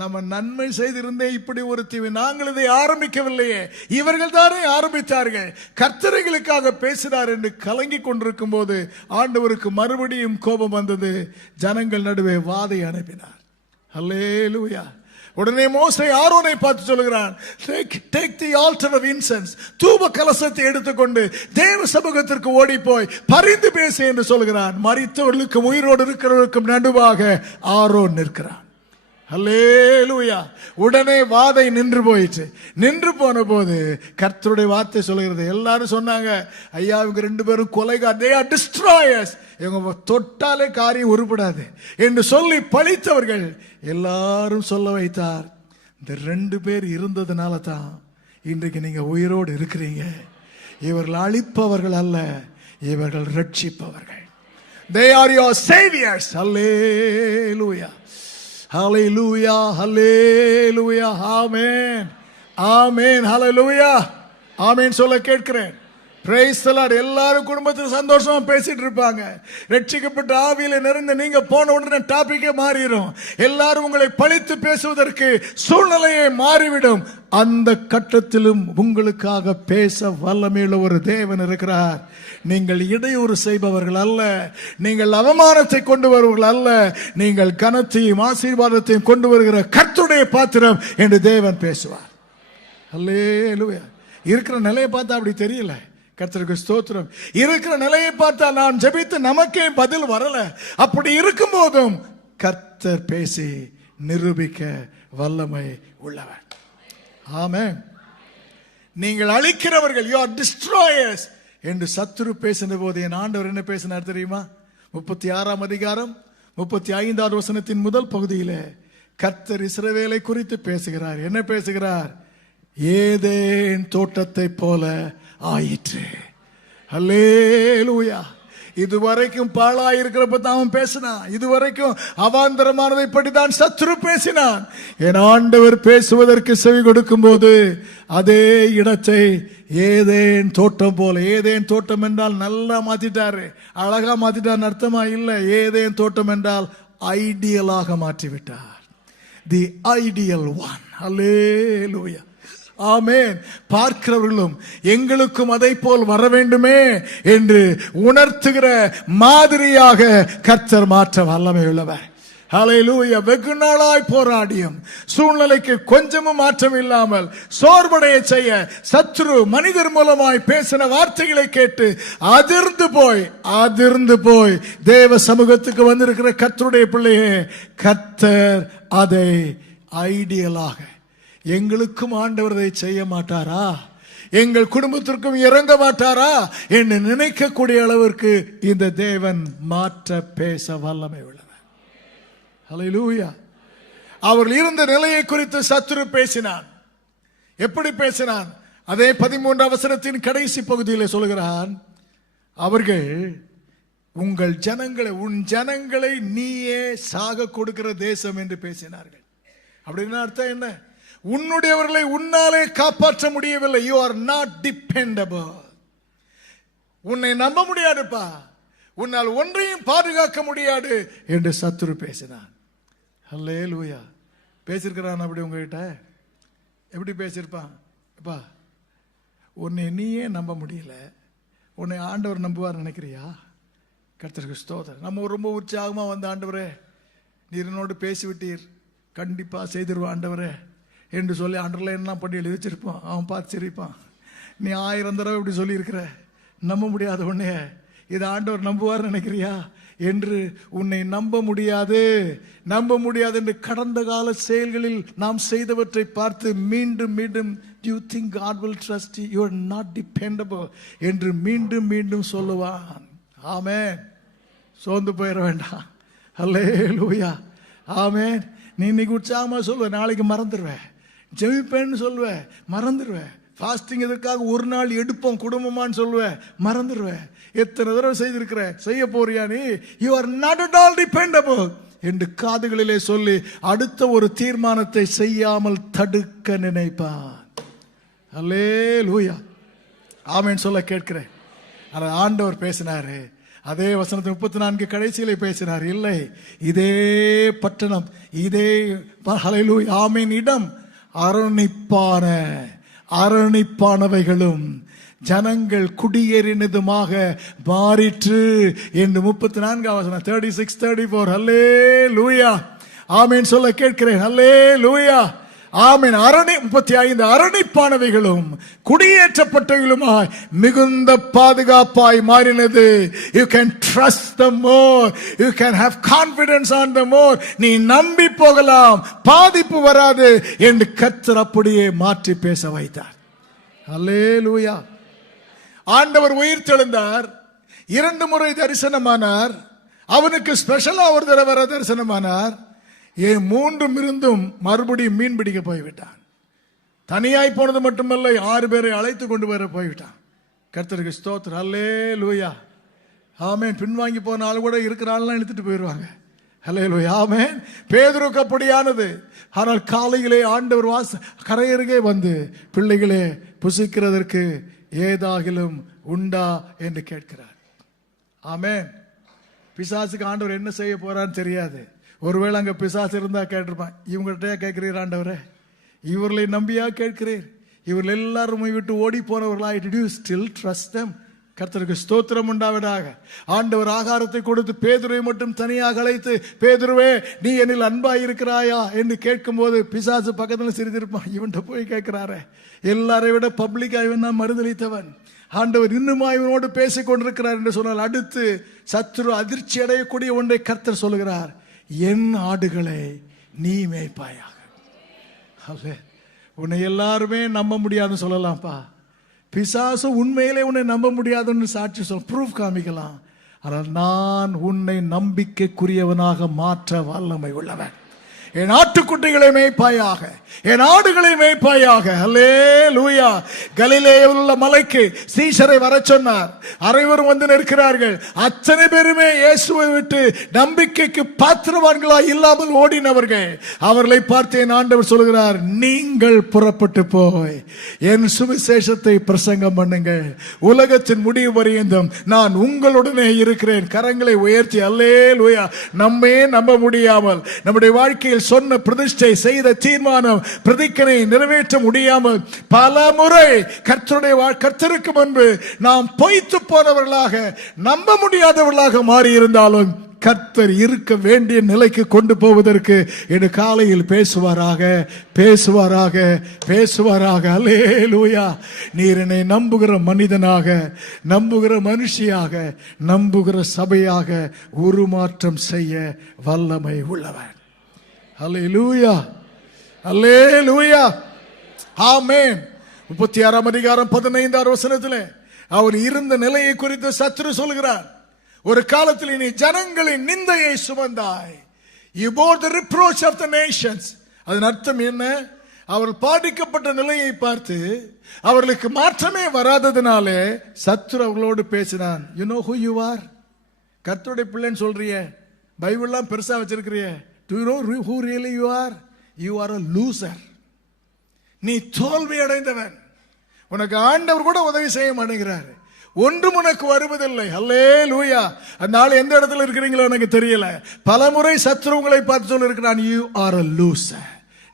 நம்ம நன்மை செய்திருந்தே இப்படி ஒரு தீவு, நாங்கள் இதை ஆரம்பிக்கவில்லையே, இவர்கள் தானே ஆரம்பித்தார்கள், கர்த்தரைகளுக்காக பேசினார் என்று கலங்கி கொண்டிருக்கும் போது ஆண்டவருக்கு மறுபடியும் கோபம் வந்தது. ஜனங்கள் நடுவே வாதை அனுப்பினார். அல்லேலூயா. உடனே மோசே ஆரோனை பார்த்து சொல்லுகிறான், take the altar of incense, தூப கலசத்தை எடுத்துக்கொண்டு தேவ சமூகத்திற்கு ஓடி போய் பரிந்து பேசு என்று சொல்கிறான். மரித்தவர்களுக்கும் உயிரோடு இருக்கிறவர்களுக்கும் நடுவாக ஆரோன் நிற்கிறான். அல்லேலூயா. உடனே வாதை நின்று போயிற்று. நின்று போன போது கர்த்தருடைய வார்த்தை சொல்கிறது, எல்லாரும் சொன்னாங்க, ஐயா இவங்க 2 பேரும் கொலைகாரர், they are destroyers, இவங்க தொட்டாலே காரியம் உருப்படாது என்று சொல்லி பழித்தவர்கள் எல்லாரும் சொல்ல வைத்தார். இந்த 2 பேர் இருந்ததுனால தான் இன்றைக்கு நீங்க உயிரோடு இருக்கிறீங்க. இவர்கள் அழிப்பவர்கள் அல்ல, இவர்கள் ரட்சிப்பவர்கள். they are your saviors. Hallelujah. Hallelujah, hallelujah, amen, amen, hallelujah, amen சொல்ல கேட்கிறேன். Praise the Lord. எல்லாரும் குடும்பத்தில் சந்தோஷமா பேசிட்டு இருப்பாங்க. ரட்சிக்கப்பட்ட ஆவியில நிறைந்த நீங்க போன உடனே டாபிக்கே மாறிடும். எல்லாரும் உங்களை பழித்து பேசுவதற்கு சூழ்நிலையை மாறிவிடும். அந்த கட்டத்திலும் உங்களுக்காக பேச வல்லமையுள்ள ஒரு தேவன் இருக்கிறார். நீங்கள் இடையூறு செய்பவர்கள் அல்ல, நீங்கள் அவமானத்தை கொண்டு வருவர்கள் அல்ல, நீங்கள் கனத்தையும் ஆசீர்வாதத்தையும் கொண்டு வருகிற கர்த்தருடைய பாத்திரம் என்று தேவன் பேசுவார். அல்லேலூயா. இருக்கிற நிலையை பார்த்தா அப்படி தெரியல. கர்த்தருக்கு ஸ்தோத்திரம். இருக்கிற நிலையை பார்த்தா நான் ஜெபித்து நமக்கே பதில் வரல. அப்படி இருக்கும் போதும் கர்த்தர் பேசி நிரூபிக்க வல்லமை உள்ளவர். ஆமென். நீங்கள் அழிக்கிறவர்கள், you are destroyers என்று சத்துரு பேசின போது என் ஆண்டவர் என்ன பேசினார் தெரியுமா? 36ஆம் அதிகாரம் 35வது வசனத்தின் முதல் பகுதியிலே கர்த்தர் இஸ்ரவேலை குறித்து பேசுகிறார். என்ன பேசுகிறார்? ஏதேன் தோட்டத்தை போல ஆயிற்று. அல்லேலூயா. இதுவரைக்கும் பாழாயிருக்கிறப்ப தான் பேசினான். இதுவரைக்கும் அவாந்தரமானதை பற்றி தான் சத்துரு பேசினான். என் ஆண்டவர் பேசுவதற்கு செவி கொடுக்கும் போது அதே இடத்தை ஏதேன் தோட்டம் போல, ஏதேன் தோட்டம் என்றால் நல்லா மாத்திட்டாரு, அழகா மாத்திட்டார் அர்த்தமா இல்ல. ஏதேன் தோட்டம் என்றால் ஐடியலாக மாற்றிவிட்டார். The ideal one. அல்லேலூயா. ஆமென். பார்க்கிறவர்களும் எங்களுக்கும் அதை போல் வர வேண்டுமே என்று உணர்த்துகிற மாதிரியாக கர்த்தர் மாற்ற வல்லமை உள்ளவர். ஹல்லேலூயா. வெகு நாளாய் போராடியும் சூழ்நிலைக்கு கொஞ்சமும் மாற்றம் இல்லாமல் சோர்வடைய செய்ய சத்ரு மனிதர் மூலமாய் பேசின வார்த்தைகளை கேட்டு அதிர்ந்து போய் தேவ சமூகத்துக்கு வந்திருக்கிற கர்த்தருடைய பிள்ளையே, கர்த்தர் அதை ஐடியலாக எங்களுக்கும் ஆண்டவர் அதை செய்ய மாட்டாரா, எங்கள் குடும்பத்திற்கும் இறங்க மாட்டாரா என்று நினைக்கக்கூடிய அளவிற்கு இந்த தேவன் மாற்ற பேச வல்லமை உள்ளவர். ஹல்லேலூயா. அவர்கள் இருந்த நிலையை குறித்து சத்துரு பேசினான். எப்படி பேசினான்? அதே 13 வசனத்தின் கடைசி பகுதியில் சொல்கிறான், அவர்கள் உங்கள் ஜனங்களை, உன் ஜனங்களை நீயே சாக கொடுக்கிற தேசம் என்று பேசினார்கள். அப்படின்னா அர்த்தம் என்ன? உன்னுடையவர்களை உன்னாலே காப்பாற்ற முடியவில்லை. You are not dependable. உன்னை நம்ப முடியாதுப்பா, உன்னால் ஒன்றையும் பாதுகாக்க முடியாது என்று சத்துரு பேசினான். அல்லேலூயா. பேசியிருக்கிறான் அப்படி உங்ககிட்ட? எப்படி பேசியிருப்பான்? அப்பா, உன்னை நீயே நம்ப முடியல, உன்னை ஆண்டவர் நம்புவார் நினைக்கிறியா? கர்த்தருக்கு ஸ்தோத்திரம். நம்ம ரொம்ப உற்சாகமாக வந்து, ஆண்டவரே நீர் என்னோடு பேசிவிட்டீர், கண்டிப்பாக செய்திருவா ஆண்டவரே என்று சொல்லி ஆண்டவரில் என்ன பண்ணி எழுதி வச்சிருப்பான். அவன் பார்த்து சிரிப்பான். நீ 1000 தடவை இப்படி சொல்லியிருக்கிற, நம்ப முடியாத உடனே இதை ஆண்டவர் நம்புவார் நினைக்கிறியா என்று உன்னை நம்ப முடியாது என்று கடந்த கால செயல்களில் நாம் செய்தவற்றை பார்த்து மீண்டும் மீண்டும் you think God will trust you, you are not dependable என்று மீண்டும் மீண்டும் சொல்லுவான். ஆமென். சோர்ந்து போயிட வேண்டாம். அல்லேலூயா. ஆமென். நீ இன்னைக்கு உற்சாகமா சொல்லுவ, நாளைக்கு மறந்துடுவேன். ஜெபிப்பேன்னு சொல்லுவேன், மறந்துடுவேன். ஃபாஸ்டிங் எதற்காக ஒரு நாள் எடுப்போம் குடும்பமான்னு சொல்லுவேன், மறந்துடுவேன். எத்தனை தடவை செய்திருக்கிற, செய்ய போறியா நீ? You are not at all dependable என்று காதுகளிலே சொல்லி அடுத்த ஒரு தீர்மானத்தை செய்யாமல் தடுக்க நினைப்பான். அல்லேலூயா. ஆமென் சொல்ல கேட்கிறேன். ஆனால் ஆண்டவர் பேசினாரு, அதே வசனத்தை 34 கடைசியிலே பேசினார். இல்லை, இதே பட்டணம், இதே ஹல்லேலூயா ஆமென் இடம் அரணிப்பானவைகளும் ஜனங்கள் குடியேறினதுமாக மாறிற்று என்று 34 வசனம் 36-34. அல்லேலூயா. ஆமென் சொல்ல கேட்கிறேன். அல்லேலூயா. ஆமென். 35 அரணிப்பானவைகளும் குடியேற்றப்பட்டவைகளுமாய் மிகுந்த பாதுகாப்பாய் மாறினது. You can trust them more, you can have confidence on them more. நீ நம்பி போகலாம், பாதிப்பு வராது என்று கர்த்தர் அப்படியே மாற்றி பேச வைத்தார். அல்லேலூயா. ஆண்டவர் உயிர் தெழுந்தார், 2 முறை தரிசனமானார். அவனுக்கு ஸ்பெஷலா ஒரு தடவை தரிசனமானார். 3 இருந்தும் மறுபடியும் மீன் பிடிக்க போய்விட்டான். தனியாய் போனது மட்டுமல்ல, 6 பேரை அழைத்து கொண்டு வர போய்விட்டான். கர்த்தருக்கு ஸ்தோத்திரம். அல்லேலூயா. ஆமென். பின்வாங்கி போன ஆள் கூட இருக்கிற ஆள்லாம் இழுத்துட்டு போயிடுவாங்க. அல்லேலூயா. ஆமென். பேதுருக்கு அப்படியானது. ஆனால் காலையிலே ஆண்டவர் கரையருகே வந்து, பிள்ளைகளே புசிக்கிறதற்கு ஏதாகிலும் உண்டா என்று கேட்கிறார். ஆமென். பிசாசுக்கு ஆண்டவர் என்ன செய்ய போறான்னு தெரியாது. ஒருவேளை அங்க பிசாசு இருந்தா கேட்டிருப்பான், இவங்கள்ட்ட கேட்கிறீர் ஆண்டவரே, இவர்களை நம்பியா கேட்கிறீர்? இவர்கள் எல்லாரும் விட்டு ஓடி போனவர்களா? Did you still trust them? கர்த்தருக்கு ஸ்தோத்திரம் உண்டாவதாக. ஆண்டவர் ஆகாரத்தை கொடுத்து பேதுருவை மட்டும் தனியாக அழைத்து, பேதுருவே நீ என்னில் அன்பாய் இருக்கிறாயா என்று கேட்கும் போது பிசாசு பக்கத்தில் சிரித்திருப்பான். இவன்கிட்ட போய் கேட்கிறாரே, எல்லாரை விட பப்ளிக்கா இவன் தான் மறுதளித்தவன், ஆண்டவர் இன்னுமா இவனோடு பேசிக் கொண்டிருக்கிறார் என்று சொன்னால், அடுத்து சத்துரு அதிர்ச்சி அடையக்கூடிய ஒன்றை கர்த்தர் சொல்கிறார், என் ஆடுகளை நீ மேய்ப்பாயாக. உன்னை எல்லாருமே நம்ப முடியாதுன்னு சொல்லலாம்ப்பா. பிசாசு உண்மையிலே உன்னை நம்ப முடியாதுன்னு சாட்சி சொல்ல, ப்ரூஃப் காமிக்கலாம். ஆனால் நான் உன்னை நம்பிக்கைக்குரியவனாக மாற்ற வல்லமை உள்ளவன். என் ஆட்டுக்குட்டிகளை மேய்ப்பாயாக, என் ஆடுகளை மேய்ப்பாயாக. அல்லேலூயா. கலிலேயில் உள்ள மலைக்கு சீஷரை வர சொன்னார். அனைவரும் வந்து நிற்கிறார்கள். அத்தனை பேருமே இயேசுவை விட்டு நம்பிக்கைக்கு பாத்திரவான்களாய் இல்லாமல் ஓடினவர்கள். அவர்களை பார்த்து என் ஆண்டவர் சொல்கிறார், நீங்கள் புறப்பட்டு போய் என் சுவிசேஷத்தை பிரசங்கம் பண்ணுங்கள். உலகத்தின் முடிவு வரையும் நான் உங்களுடனே இருக்கிறேன். கரங்களை உயர்த்தி அல்லேலூயா. நம்மே நம்ப முடியாமல் நம்முடைய வாழ்க்கையில் சொன்ன பிரதிஷ்டை செய்த தீர்மானம் பிரதிக்கனை நிறைவேற்ற முடியாமல் பல முறை கர்த்தருக்கு முன்பு நாம் பொய்த்து போனவர்களாக, நம்ப முடியாதவர்களாக மாறி இருந்தாலும் கர்த்தர் இருக்க வேண்டிய நிலைக்கு கொண்டு போவதற்கு என்று காலையில் பேசுவாராக. அல்லேலூயா. நீர் என்னை நம்புகிற மனிதனாக, நம்புகிற மனுஷியாக, நம்புகிற சபையாக உருமாற்றம் செய்ய வல்லமை உள்ளவன். அல்லேலூயா. அல்லேலூயா. ஆமென். 36 அதிகாரம் 15 வசனத்திலே அவர் இருந்த நிலையை குறித்து சத்துரு சொல்கிறார். ஒரு காலத்தில் நீ ஜனங்களின் நிந்தையை சுமந்தாய். You bore the reproach of the nations. அதன் அர்த்தம் என்ன? அவர்கள் பாதிக்கப்பட்ட நிலையை பார்த்து அவர்களுக்கு மாற்றமே வராததினாலே சத்துரு அவர்களோடு பேசினான். You know who you are? கர்த்தருடைய பிள்ளைன்னு சொல்றிய, பைபிள்லாம் பெருசா வச்சிருக்கிறிய. Do you know who really you are? You are a loser. நீ தோல்வி அடைந்தவன். உனக்கு ஆண்டவர் கூட உதவி செய்ய மாட்டேங்கிறார். ஒன்றும் உனக்கு வருவதில்லை. அல்லேலூயா. அதனால எந்த இடத்துல இருக்கிறீங்களோ எனக்கு தெரியல. பலமுறை சத்துரு உங்களை பார்த்து சொல்லி இருக்கிறான், யூ ஆர் a loser.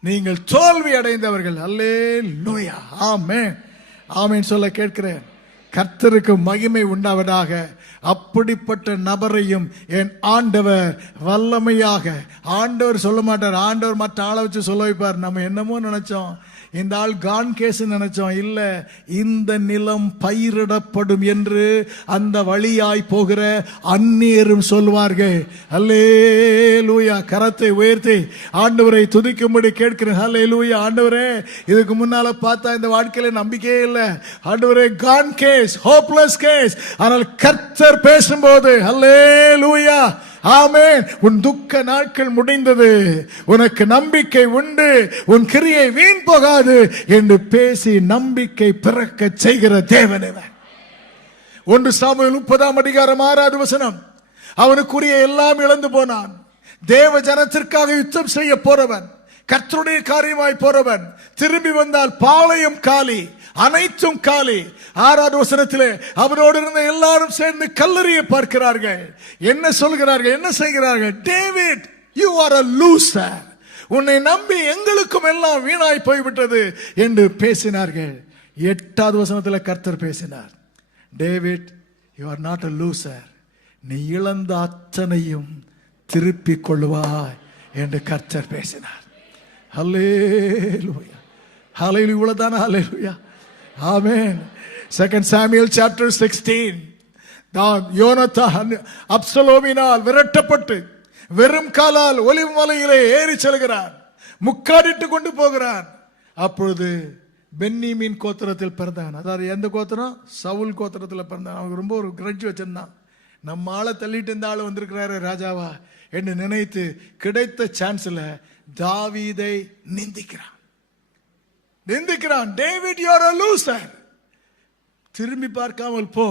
நீங்கள் தோல்வி அடைந்தவர்கள். அல்லேலூயா. ஆமென். ஆமென் சொல்ல கேட்கிறேன். கர்த்தருக்கு மகிமை உண்டாவதாக. அப்படிப்பட்ட நபரையும் என் ஆண்டவர் வல்லமையாக, ஆண்டவர் சொல்ல மாட்டார், ஆண்டவர் மற்ற ஆளை வச்சு சொல்ல வைப்பார். நம்ம என்னமோ நினைச்சோம், இந்த ஆள் கான் கேஸ் நினைச்சோம். இல்ல, இந்த நிலம் பயிரிடப்படும் என்று அந்த வழியாய் போகிற அந்நியரும் சொல்வார்கள். அல்லேலூயா. கரத்தை உயர்த்தி ஆண்டவரை துதிக்கும்படி கேட்கிறேன். அல்லேலூயா. ஆண்டவரே, இதுக்கு முன்னால பார்த்தா இந்த வாழ்க்கையில நம்பிக்கையே இல்லை. ஆண்டவரே, கான் கேஸ், ஹோப்லெஸ் கேஸ். ஆனால் கர்த்தர் பேசும்போது அல்லேலூயா, ஆமென், உன் துக்க நாட்கள் முடிந்தது, உனக்கு நம்பிக்கை உண்டு, உன் கிரியை வீண் போகாது என்று பேசி நம்பிக்கை பிறக்க செய்கிற தேவன் இவர். 1 சாமுவேல் 30:6 அவனுக்குரிய எல்லாம் இழந்து போனான். தேவ ஜனத்திற்காக யுத்தம் செய்ய போறவன், கர்த்தருடைய காரியமாய் போறவன், திரும்பி வந்தால் பாளையம் காலி, அனைத்தும் காலி. 6 அவனோடு இருந்த எல்லாரும் சேர்ந்து கல்லறியை பார்க்கிறார்கள். என்ன சொல்கிறார்கள், என்ன செய்கிறார்கள்? David, you are a loser. உன்னை நம்பி எங்களுக்கும் எல்லாம் வீணாய் போய்விட்டது என்று பேசினார்கள். 8 கர்த்தர் பேசினார், David, you R not a loser. நீ இழந்த அத்தனையும் திருப்பிக் கொள்வாய் என்று கர்த்தர் பேசினார். ஹல்லேலூயா. ஹல்லேலூயா. இவ்வளவுதானா? ஹல்லேலூயா. ஆமென். 2 Samuel chapter 16. யோனத்தான் அப்சலோமினால் விரட்டப்பட்டு வெறும் காலால் ஒலிவ மலையிலே ஏறி செல்கிறான். முக்காடிட்டு கொண்டு போகிறான். அப்பொழுது பென்னிமீன் கோத்திரத்தில் பிறந்தான். அதாவது எந்த கோத்திரம்? சவுல் கோத்திரத்தில் பிறந்தான். அவனுக்கு ரொம்ப ஒரு கிரட்ஜ் வச்சிருந்தான். நம்ம ஆளை தள்ளிட்டு இந்த ஆள் வந்திருக்கிறாரு ராஜாவா என்று நினைத்து கிடைத்த சான்ஸ்ல தாவீதை நிந்திக்கிறான். David, you are a loser. திரும்பி பார்க்காமல் போ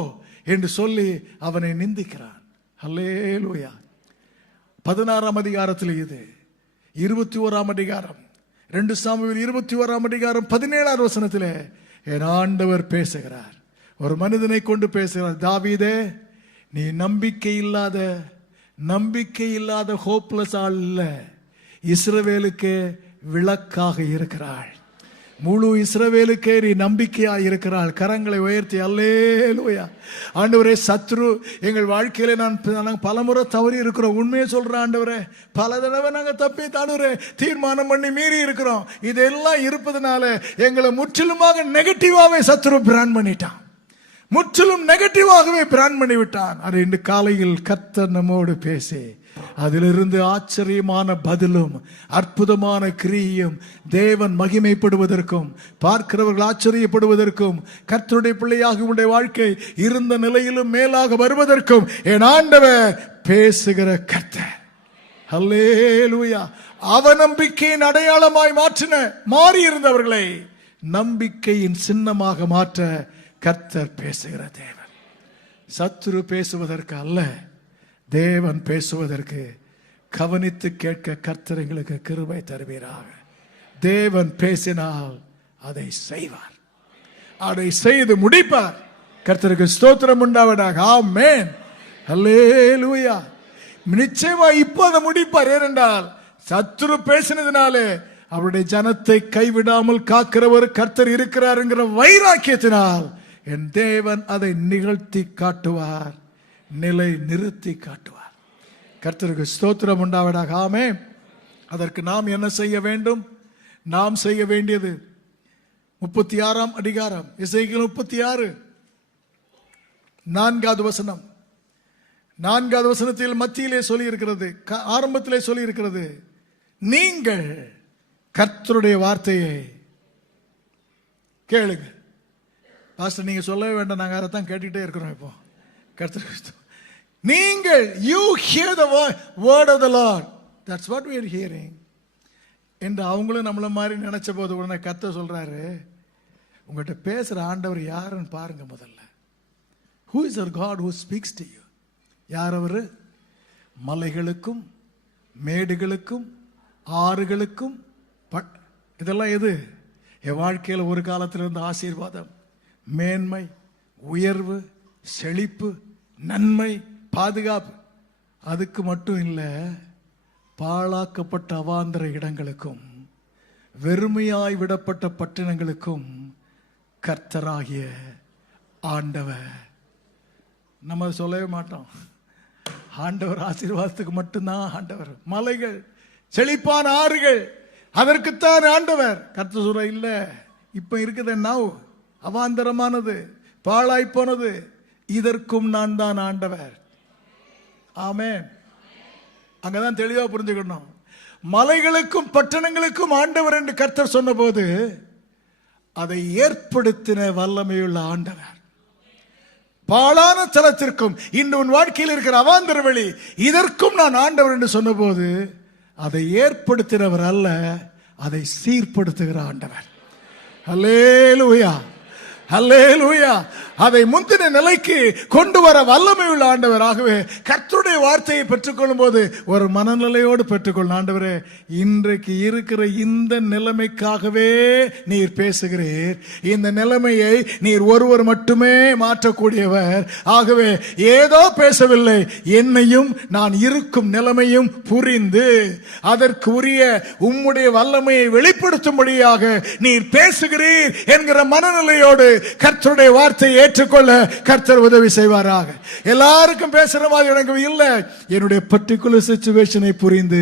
என்று சொல்லி அவனை நிந்திக்கிறான். அல்லேலூயா. 16 இது. 21 2 சாமுவேல் 21 17 என் ஆண்டவர் பேசுகிறார். ஒரு மனிதனை கொண்டு பேசுகிறார். தாவீதே, நீ நம்பிக்கை இல்லாத ஹோப்லெஸ் ஆள் இல்ல, இஸ்ரவேலுக்கு விளக்காக இருக்கிறாள். முழு இஸ்ரவேலுக்கே நீ நம்பிக்கையாக இருக்கிறாள். கரங்களை உயர்த்தி அல்லேலூயா. ஆண்டவரே, சத்ரு எங்கள் வாழ்க்கையில நாங்கள் பலமுறை தவறி இருக்கிறோம். உண்மையை சொல்றேன் ஆண்டவரே, பல தடவை நாங்கள் தப்பி தாண்டவரே தீர்மானம் பண்ணி மீறி இருக்கிறோம். இதெல்லாம் இருப்பதனால எங்களை முற்றிலுமாக நெகட்டிவாவே சத்ரு பிராண்ட் பண்ணிட்டான். முற்றிலும் நெகட்டிவாகவே பிராண்ட் பண்ணி விட்டான். அது இன்று காலையில் கர்த்தர் நம்மோடு பேசி அதிலிருந்து ஆச்சரியமான பதிலும் அற்புதமான கிரியையும் தேவன் மகிமைப்படுவதற்கும் பார்க்கிறவர்கள் ஆச்சரியப்படுவதற்கும் கர்த்தருடைய பிள்ளையாக உடைய வாழ்க்கை இருந்த நிலையிலும் மேலாக வருவதற்கும் என் ஆண்டவர் பேசுகிற கர்த்தர். அல்லேலூயா. அவநம்பிக்கையின் அடையாளமாய் மாறி இருந்தவர்களை நம்பிக்கையின் சின்னமாக மாற்ற கர்த்தர் பேசுகிற தேவன். சத்துரு பேசுவதற்கு அல்ல, தேவன் பேசுவதற்கு கவனித்து கேட்க கர்த்தர் எங்களுக்கு கிருபை தருவீராக. தேவன் பேசினால் அதை செய்வார், அதை செய்து முடிப்பார். கர்த்தருக்கு ஸ்தோத்திரம் உண்டாவதாக. ஆமென். அல்லேலூயா. நிச்சயமா இப்போ அதை முடிப்பார். ஏனென்றால் சத்துரு பேசினதுனாலே அவருடைய ஜனத்தை கைவிடாமல் காக்கிறவர் கர்த்தர் இருக்கிறார் என்கிற வைராக்கியத்தினால் என் தேவன் அதை நிகழ்த்தி காட்டுவார், நிலை நிறுத்தி காட்டுவார். கர்த்தருக்கு ஸ்தோத்திரம் உண்டாவதாக. ஆமென். அதற்கு நாம் என்ன செய்ய வேண்டும்? நாம் செய்ய வேண்டியது 36 எசேக்கியேல் 36 4வது வசனத்தில் மத்தியிலே சொல்லி இருக்கிறது, ஆரம்பத்திலே சொல்லி இருக்கிறது, நீங்கள் கர்த்தருடைய வார்த்தையை கேளுங்க. பாஸ்டர், நீங்க சொல்லவே வேண்டாம், நாங்கள் அதைத்தான் கேட்டுக்கிட்டே இருக்கிறோம். இப்போ கர்த்தர் நீங்கள், you hear the word of the Lord. That's what we are hearing. என்று அவங்களும் நம்மள மாதிரி நினைச்ச போது உடனே கர்த்தர் சொல்றாரு, உங்கள்கிட்ட பேசுற ஆண்டவர் யாருன்னு பாருங்க முதல்ல. Who is our God who speaks to you? யார் அவரு? மலைகளுக்கும் மேடுகளுக்கும் ஆறுகளுக்கும் இதெல்லாம் எது? என் வாழ்க்கையில் ஒரு காலத்தில் இருந்த ஆசீர்வாதம், மேன்மை, உயர்வு, செழிப்பு, நன்மை, பாதுகாப்பு. அதுக்கு மட்டும் இல்லை, பாழாக்கப்பட்ட அவாந்தர இடங்களுக்கும் வெறுமையாய் விடப்பட்ட பட்டணங்களுக்கும் கர்த்தராகிய ஆண்டவர். நம்ம சொல்லவே மாட்டோம். ஆண்டவர் ஆசீர்வாதத்துக்கு மட்டும்தான் ஆண்டவர். மலைகள், செழிப்பான ஆறுகள், அதற்குத்தான் ஆண்டவர். கர்த்தர் சொல்ற இல்ல, இப்ப இருக்குது என்ன அவாந்தரமானது, பாழாய் போனது, இதற்கும் நான் தான் ஆண்டவர். ஆமென். அங்கதான் தெளிவா புரிஞ்சுக்கணும். மலைகளுக்கும் பட்டணங்களுக்கும் ஆண்டவர் என்று கர்த்தர் சொன்ன போது அதை ஏற்படுத்தின வல்லமையுள்ள ஆண்டவர். பாழான தலத்திற்கும் இன்று உன் வாழ்க்கையில் இருக்கிற அவாந்தர வெளி, இதற்கும் நான் ஆண்டவர் என்று சொன்ன போது அதை ஏற்படுத்தினவர் அல்ல, அதை சீர்படுத்துகிற ஆண்டவர். அல்லேலூயா, அல்லேலூயா. அதை முந்தின நிலைக்கு கொண்டு வர வல்லமை உள்ள ஆண்டவர். ஆகவே கர்த்தருடைய வார்த்தையை பெற்றுக்கொள்ளும் போது ஒரு மனநிலையோடு பெற்றுக்கொள்ளும். ஆண்டவரே, இன்றைக்கு இருக்கிற இந்த நிலைமைக்காகவே நீர் பேசுகிறீர். இந்த நிலைமையை நீர் ஒருவர் மட்டுமே மாற்றக்கூடியவர். ஆகவே ஏதோ பேசவில்லை, என்னையும் நான் இருக்கும் நிலைமையும் புரிந்து அதற்கு உரிய உம்முடைய வல்லமையை வெளிப்படுத்தும்படியாக நீர் பேசுகிறீர் என்கிற மனநிலையோடு கர்த்தருடைய வார்த்தையை ஏற்றுக்கொள்ள கர்த்தர் உதவி செய்வாராக. எல்லாருக்கும் பேசுற மாதிரி எனக்கு இல்லை, என்னுடைய பர்டிகுலர் சிச்சுவேஷனை புரிந்து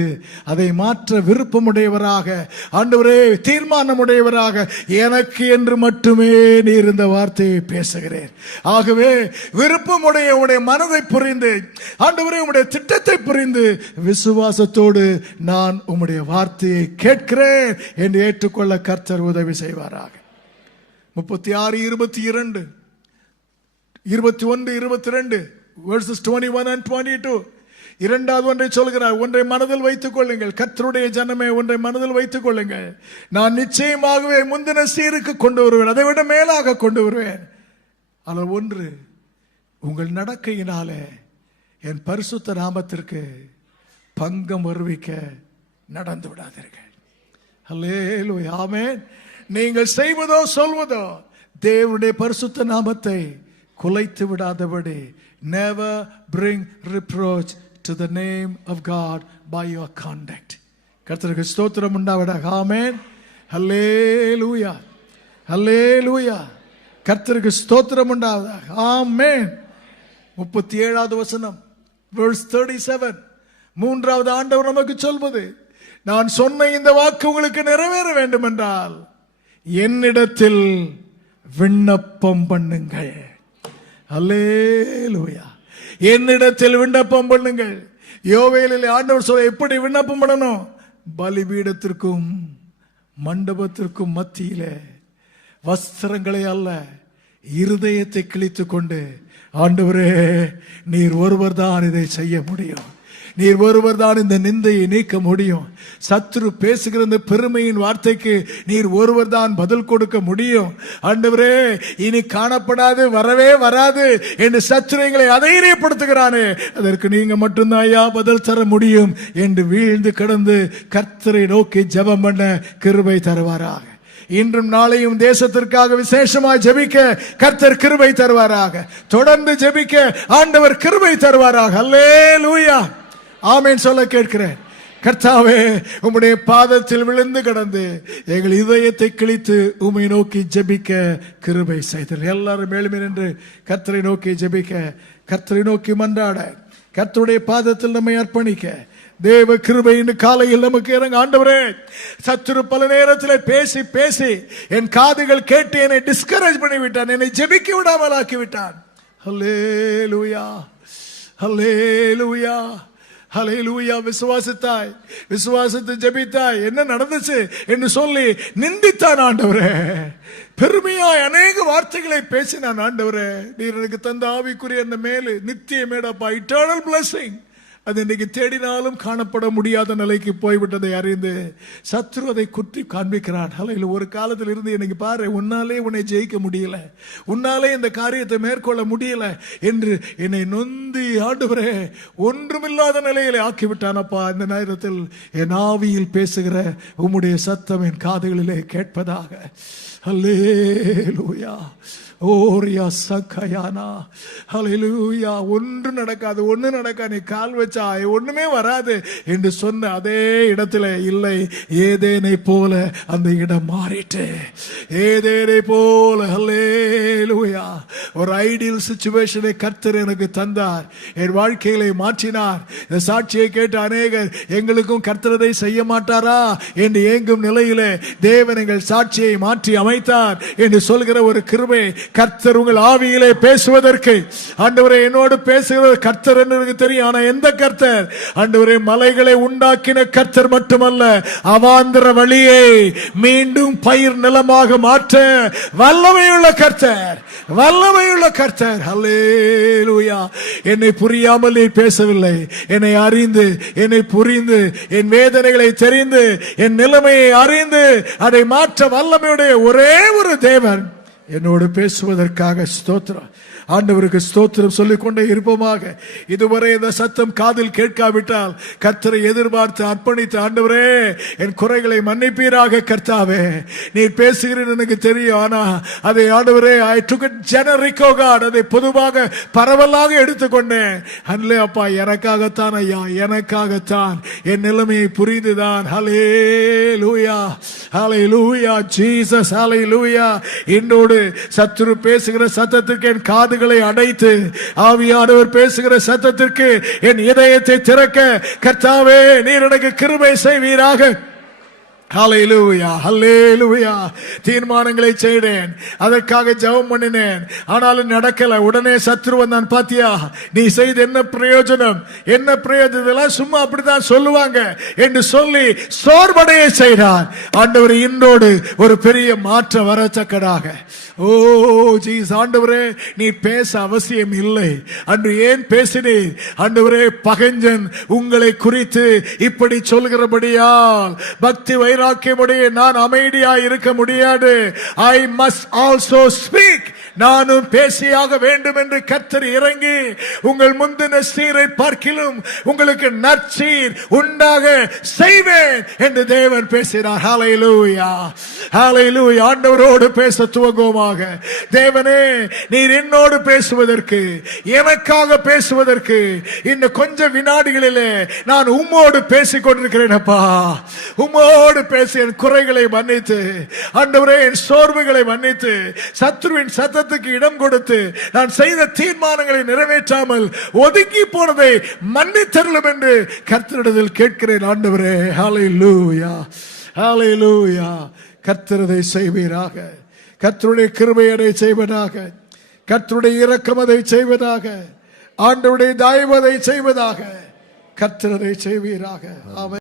அதை மாற்ற விருப்பமுடையவராக, ஆண்டவரே தீர்மானமுடையவராக, எனக்கு என்று மட்டுமே நீர் இந்த வார்த்தையை பேசுகிறேன். ஆகவே விருப்பமுடைய உடைய மனதை புரிந்து, ஆண்டவரே உம்முடைய திட்டத்தை புரிந்து விசுவாசத்தோடு நான் உம்முடைய வார்த்தையை கேட்கிறேன் என்று ஏற்றுக்கொள்ள கர்த்தர் உதவி செய்வாராக. 36, 22, 21, 22 verses 21 and 22. இரண்டாவது ஒன்றை சொல்கிறார், ஒன்றை மனதில் வைத்துக் கொள்ளுங்கள், கர்த்தருடைய ஜனமே ஒன்றை மனதில் வைத்துக் கொள்ளுங்கள், நான் நிச்சயமாகவே முந்தின சீருக்கு கொண்டு வருவேன், அதை விட மேலாக கொண்டு வருவேன். ஆனால் ஒன்று, உங்கள் நடக்கையினாலே என் பரிசுத்த நாமத்திற்கு பங்கம் வருவிக்க நடந்து விடாதீர்கள். அல்லேலூயா, ஆமென். நீங்கள் செய்வதோ சொல்வதோ தேவனுடைய பரிசுத்த நாமத்தை குலைத்து விடாதபடி, never bring reproach to the name of God by your conduct. கர்த்தருக்கு ஸ்தோத்திரம் உண்டாவதாக. ஆமென். ஹல்லேலூயா, ஹல்லேலூயா. கர்த்தருக்கு ஸ்தோத்திரம் உண்டாவதாக. ஆமென். 37வது வசனம், verse 37. மூன்றாவது ஆண்டவர் நமக்கு சொல்வது, நான் சொன்ன இந்த வாக்கு உங்களுக்கு நிறைவேற வேண்டும் என்றால் என்னிடத்தில் விண்ணப்பம் பண்ணுங்கள். அல்லேலூயா. என்னிடத்தில் விண்ணப்பம் பண்ணுங்கள். யோவேலில் ஆண்டவர் சொல்ல எப்படி விண்ணப்பம் பண்ணணும்? பலிபீடத்திற்கும் மண்டபத்திற்கும் மத்தியிலே வஸ்திரங்களை அல்ல, இருதயத்தை கிழித்துக் கொண்டு, ஆண்டவரே நீர் ஒருவர் தான் இதை செய்ய முடியும், நீர் ஒருவர் தான் இந்த நிந்தையை நீக்க முடியும், சத்துரு பேசுகிற இந்த பெருமையின் வார்த்தைக்கு நீர் ஒருவர் தான் பதில் கொடுக்க முடியும். ஆண்டவரே இனி காணப்படாது, வரவே வராது என்று சத்துருங்களை அதைரியப்படுத்துகிறானே, அதற்கு நீங்க மட்டும்தான் ஐயா பதில் தர முடியும் என்று வீழ்ந்து கிடந்து கர்த்தரை நோக்கி ஜெபம் பண்ண கிருபை தருவாராக. இன்றும் நாளையும் தேசத்திற்காக விசேஷமாய் ஜெபிக்க கர்த்தர் கிருபை தருவாராக. தொடர்ந்து ஜெபிக்க ஆண்டவர் கிருபை தருவாராக. அல்லேலூயா, ஆமென் சொல்ல கேட்கிறேன். கர்த்தாவே, உம்முடைய பாதத்தில் விழுந்து கிடந்து எங்கள் இதயத்தை கிழித்து உம்மை நோக்கி ஜெபிக்க கிருபை செய்தீர். எல்லாரும் மேலுமே நின்று கர்த்தரை நோக்கி ஜெபிக்க, கர்த்தரை நோக்கி மன்றாட, கர்த்தருடைய பாதத்தில் நம்மை அர்ப்பணிக்க தேவ கிருபை இன்று காலையில் நமக்கு இறங்க. ஆண்டவரே, சத்துரு பல நேரத்தில் பேசி பேசி என் காதுகள் கேட்டு என்னை டிஸ்கரேஜ் பண்ணிவிட்டான், என்னை ஜெபிக்க விடாமல் ஆக்கிவிட்டான். ஹல்லேலூயா, ஹல்லேலூயா, ஹல்லேலூயா. விசுவாசித்தாய், விசுவாசித்து ஜெபித்தாய், என்ன நடந்துச்சு என்று சொல்லி நிந்தித்தான் ஆண்டவரே. பெருமையாய் அநேக வார்த்தைகளை பேசினான். ஆண்டவரே, நீர் எனக்கு தந்த ஆவிக்குரிய அந்த மேலு நித்திய மேடப்பா, இட்டர்னல் பிளஸிங், அது இன்னைக்கு தேடினாலும் காணப்பட முடியாத நிலைக்கு போய்விட்டதை அறிந்து சத்ரு அதை குற்றி காண்பிக்கிறான். ஹல்லேலூயா. ஒரு காலத்தில் இருந்து இன்னைக்கு பாரு, உன்னாலே உன்னை ஜெயிக்க முடியல, உன்னாலே இந்த காரியத்தை மேற்கொள்ள முடியல என்று என்னை நொந்தி ஆண்டவரே ஒன்றுமில்லாத நிலையிலே ஆக்கிவிட்டானப்பா. இந்த நேரத்தில் என் ஆவியில் பேசுகிற உம்முடைய சத்தம் என் காதுகளிலே கேட்பதாக. ஹல்லேலூயா. ஓரியா சக்கயானா. ஹல்லேலூயா. ஒன்று நடக்காது, ஒன்று நடக்காது, நீ கால் வச்சா ஒண்ணுமே வராது என்று சொன்ன அதே இடத்துல இல்லை, ஏதேனை போல அந்த இடம் மாறிட்டு, ஏதேனை போல. ஹல்லேலூயா. ஒரு ஐடியல் சிச்சுவேஷனை கர்த்தர் எனக்கு தந்தார், என் வாழ்க்கைகளை மாற்றினார். இந்த சாட்சியை கேட்ட அநேகர் எங்களுக்கும் கர்த்தரதை செய்ய மாட்டாரா என்று ஏங்கும் நிலையிலே தேவன் எங்கள் சாட்சியை மாற்றி அமைத்தார் என்று சொல்கிற ஒரு கிருபை கர்த்தர் உங்கள் ஆவியிலே பேசுவதற்கு. ஆண்டவரே என்னோடு பேசுகிற கர்த்தர் என்று எனக்கு தெரியும். ஆனா எந்த கர்த்தர்? ஆண்டவரே மலைகளை உண்டாக்கின கர்த்தர் மட்டுமல்ல, அவாந்தர வழியை மீண்டும் பயிர் நிலமாக மாற்ற வல்லமையுள்ள கர்த்தர், வல்லமையுள்ள கர்த்தர். ஹல்லேலூயா. என்னை புரியாமல் நீ பேசவில்லை, என்னை அறிந்து, என்னை புரிந்து, என் வேதனைகளை தெரிந்து, என் நிலைமையை அறிந்து அதை மாற்ற வல்லமையுடைய ஒரே ஒரு தேவன் என்னோடு பேசுவதற்காக ஸ்தோத்திரம். ஆண்டவருக்கு ஸ்தோத்திரம் சொல்லிக் கொண்டே இருப்போமாக. இதுவரை இந்த சத்தம் காதில் கேட்காவிட்டால் கர்த்தரை எதிர்பார்த்து அர்ப்பணித்து, ஆண்டவரே என் குறைகளை மன்னிப்பீராக கர்த்தாவே, நீ பேசுகிறேன் எனக்கு தெரியும், ஆனா அதை ஆண்டவரே I took it generic oh God, அதை பொதுவாக பரவலாக எடுத்துக்கொண்டேன். அல்லே அப்பா, எனக்காகத்தான் ஐயா, எனக்காகத்தான், என் நிலைமையை புரிந்துதான். ஹல்லேலூயா, ஹல்லேலூயா, ஜீசஸ், ஹல்லேலூயா. என்னோடு சத்துரு பேசுகிற சத்தத்திற்கு என் காதுகளை அடைத்து, ஆவியானவர் பேசுகிற சத்தத்திற்கு என் இதயத்தை திறக்க கர்த்தாவே நீர் எனக்கு கிருபை செய்வீராக. ஹல்லேலூயா, ஹல்லேலூயா. தீர்மானங்களை செய்தேன், அதற்காக ஜெபம் பண்ணினேன், ஆனாலும் நடக்கல. உடனே சத்ரு வந்தான். பாத்தியா நீ செய்த என்ன பிரயோஜனம், என்ன பிரயோஜனம், சும்மா அப்படித்தான் சொல்லுவாங்க என்று சொல்லி சோர்வடைய செய்தார். ஆண்டவர் இன்றோடு ஒரு பெரிய மாற்றம் வரத்தக்கதாக. ஓ ஜீசஸ், ஆண்டவரே நீ பேச அவசியம் இல்லை. அன்று ஏன் பேசினீர்? ஆண்டவரே பகைஞன் உங்களை குறித்து இப்படி சொல்கிறபடியால் பக்தி வைராக்கியமுடைய நான் அமைதியாய் இருக்க முடியாது. I must also speak. நானும் பேசியாக வேண்டும் என்று கர்த்தர் இறங்கி உங்கள் முந்தின சீரை பார்க்கிலும் உங்களுக்கு நற்சீர் உண்டாக செய்வேன் என்று தேவன் பேசினார். ஹல்லேலூயா, ஹல்லேலூயா. ஆண்டவரோடு பேச துவங்குவோமாக. தேவனே நீர் என்னோடு பேசுவதற்கு, எனக்காக பேசுவதற்கு இன்னும் கொஞ்ச வினாடிகளிலே நான் உம்மோடு பேசிக் கொண்டிருக்கிறேன். அப்பா, உம்மோடு பேசி என் குறைகளை மன்னித்து, ஆண்டவரே என் சோர்வுகளை மன்னித்து, சத்ருவின் சத்தத்துக்கு இடம் கொடுத்து நான் செய்த தீர்மானங்களை நிறைவேற்றாமல் ஒதுங்கி போனதை மன்னித்தருளும் என்று கர்த்தரிடத்தில் கேட்கிறேன். ஆண்டவரே, ஹல்லேலூயா, ஹல்லேலூயா. கர்த்தர் அதை செய்வீராக. கர்த்தருடைய கிருபை அதை செய்வதாக. கர்த்தருடைய இரக்கம் அதை செய்வதாக. ஆண்டவருடைய தயவு அதை செய்வதாக. கர்த்தர் அதை செய்வீராக. ஆமென்.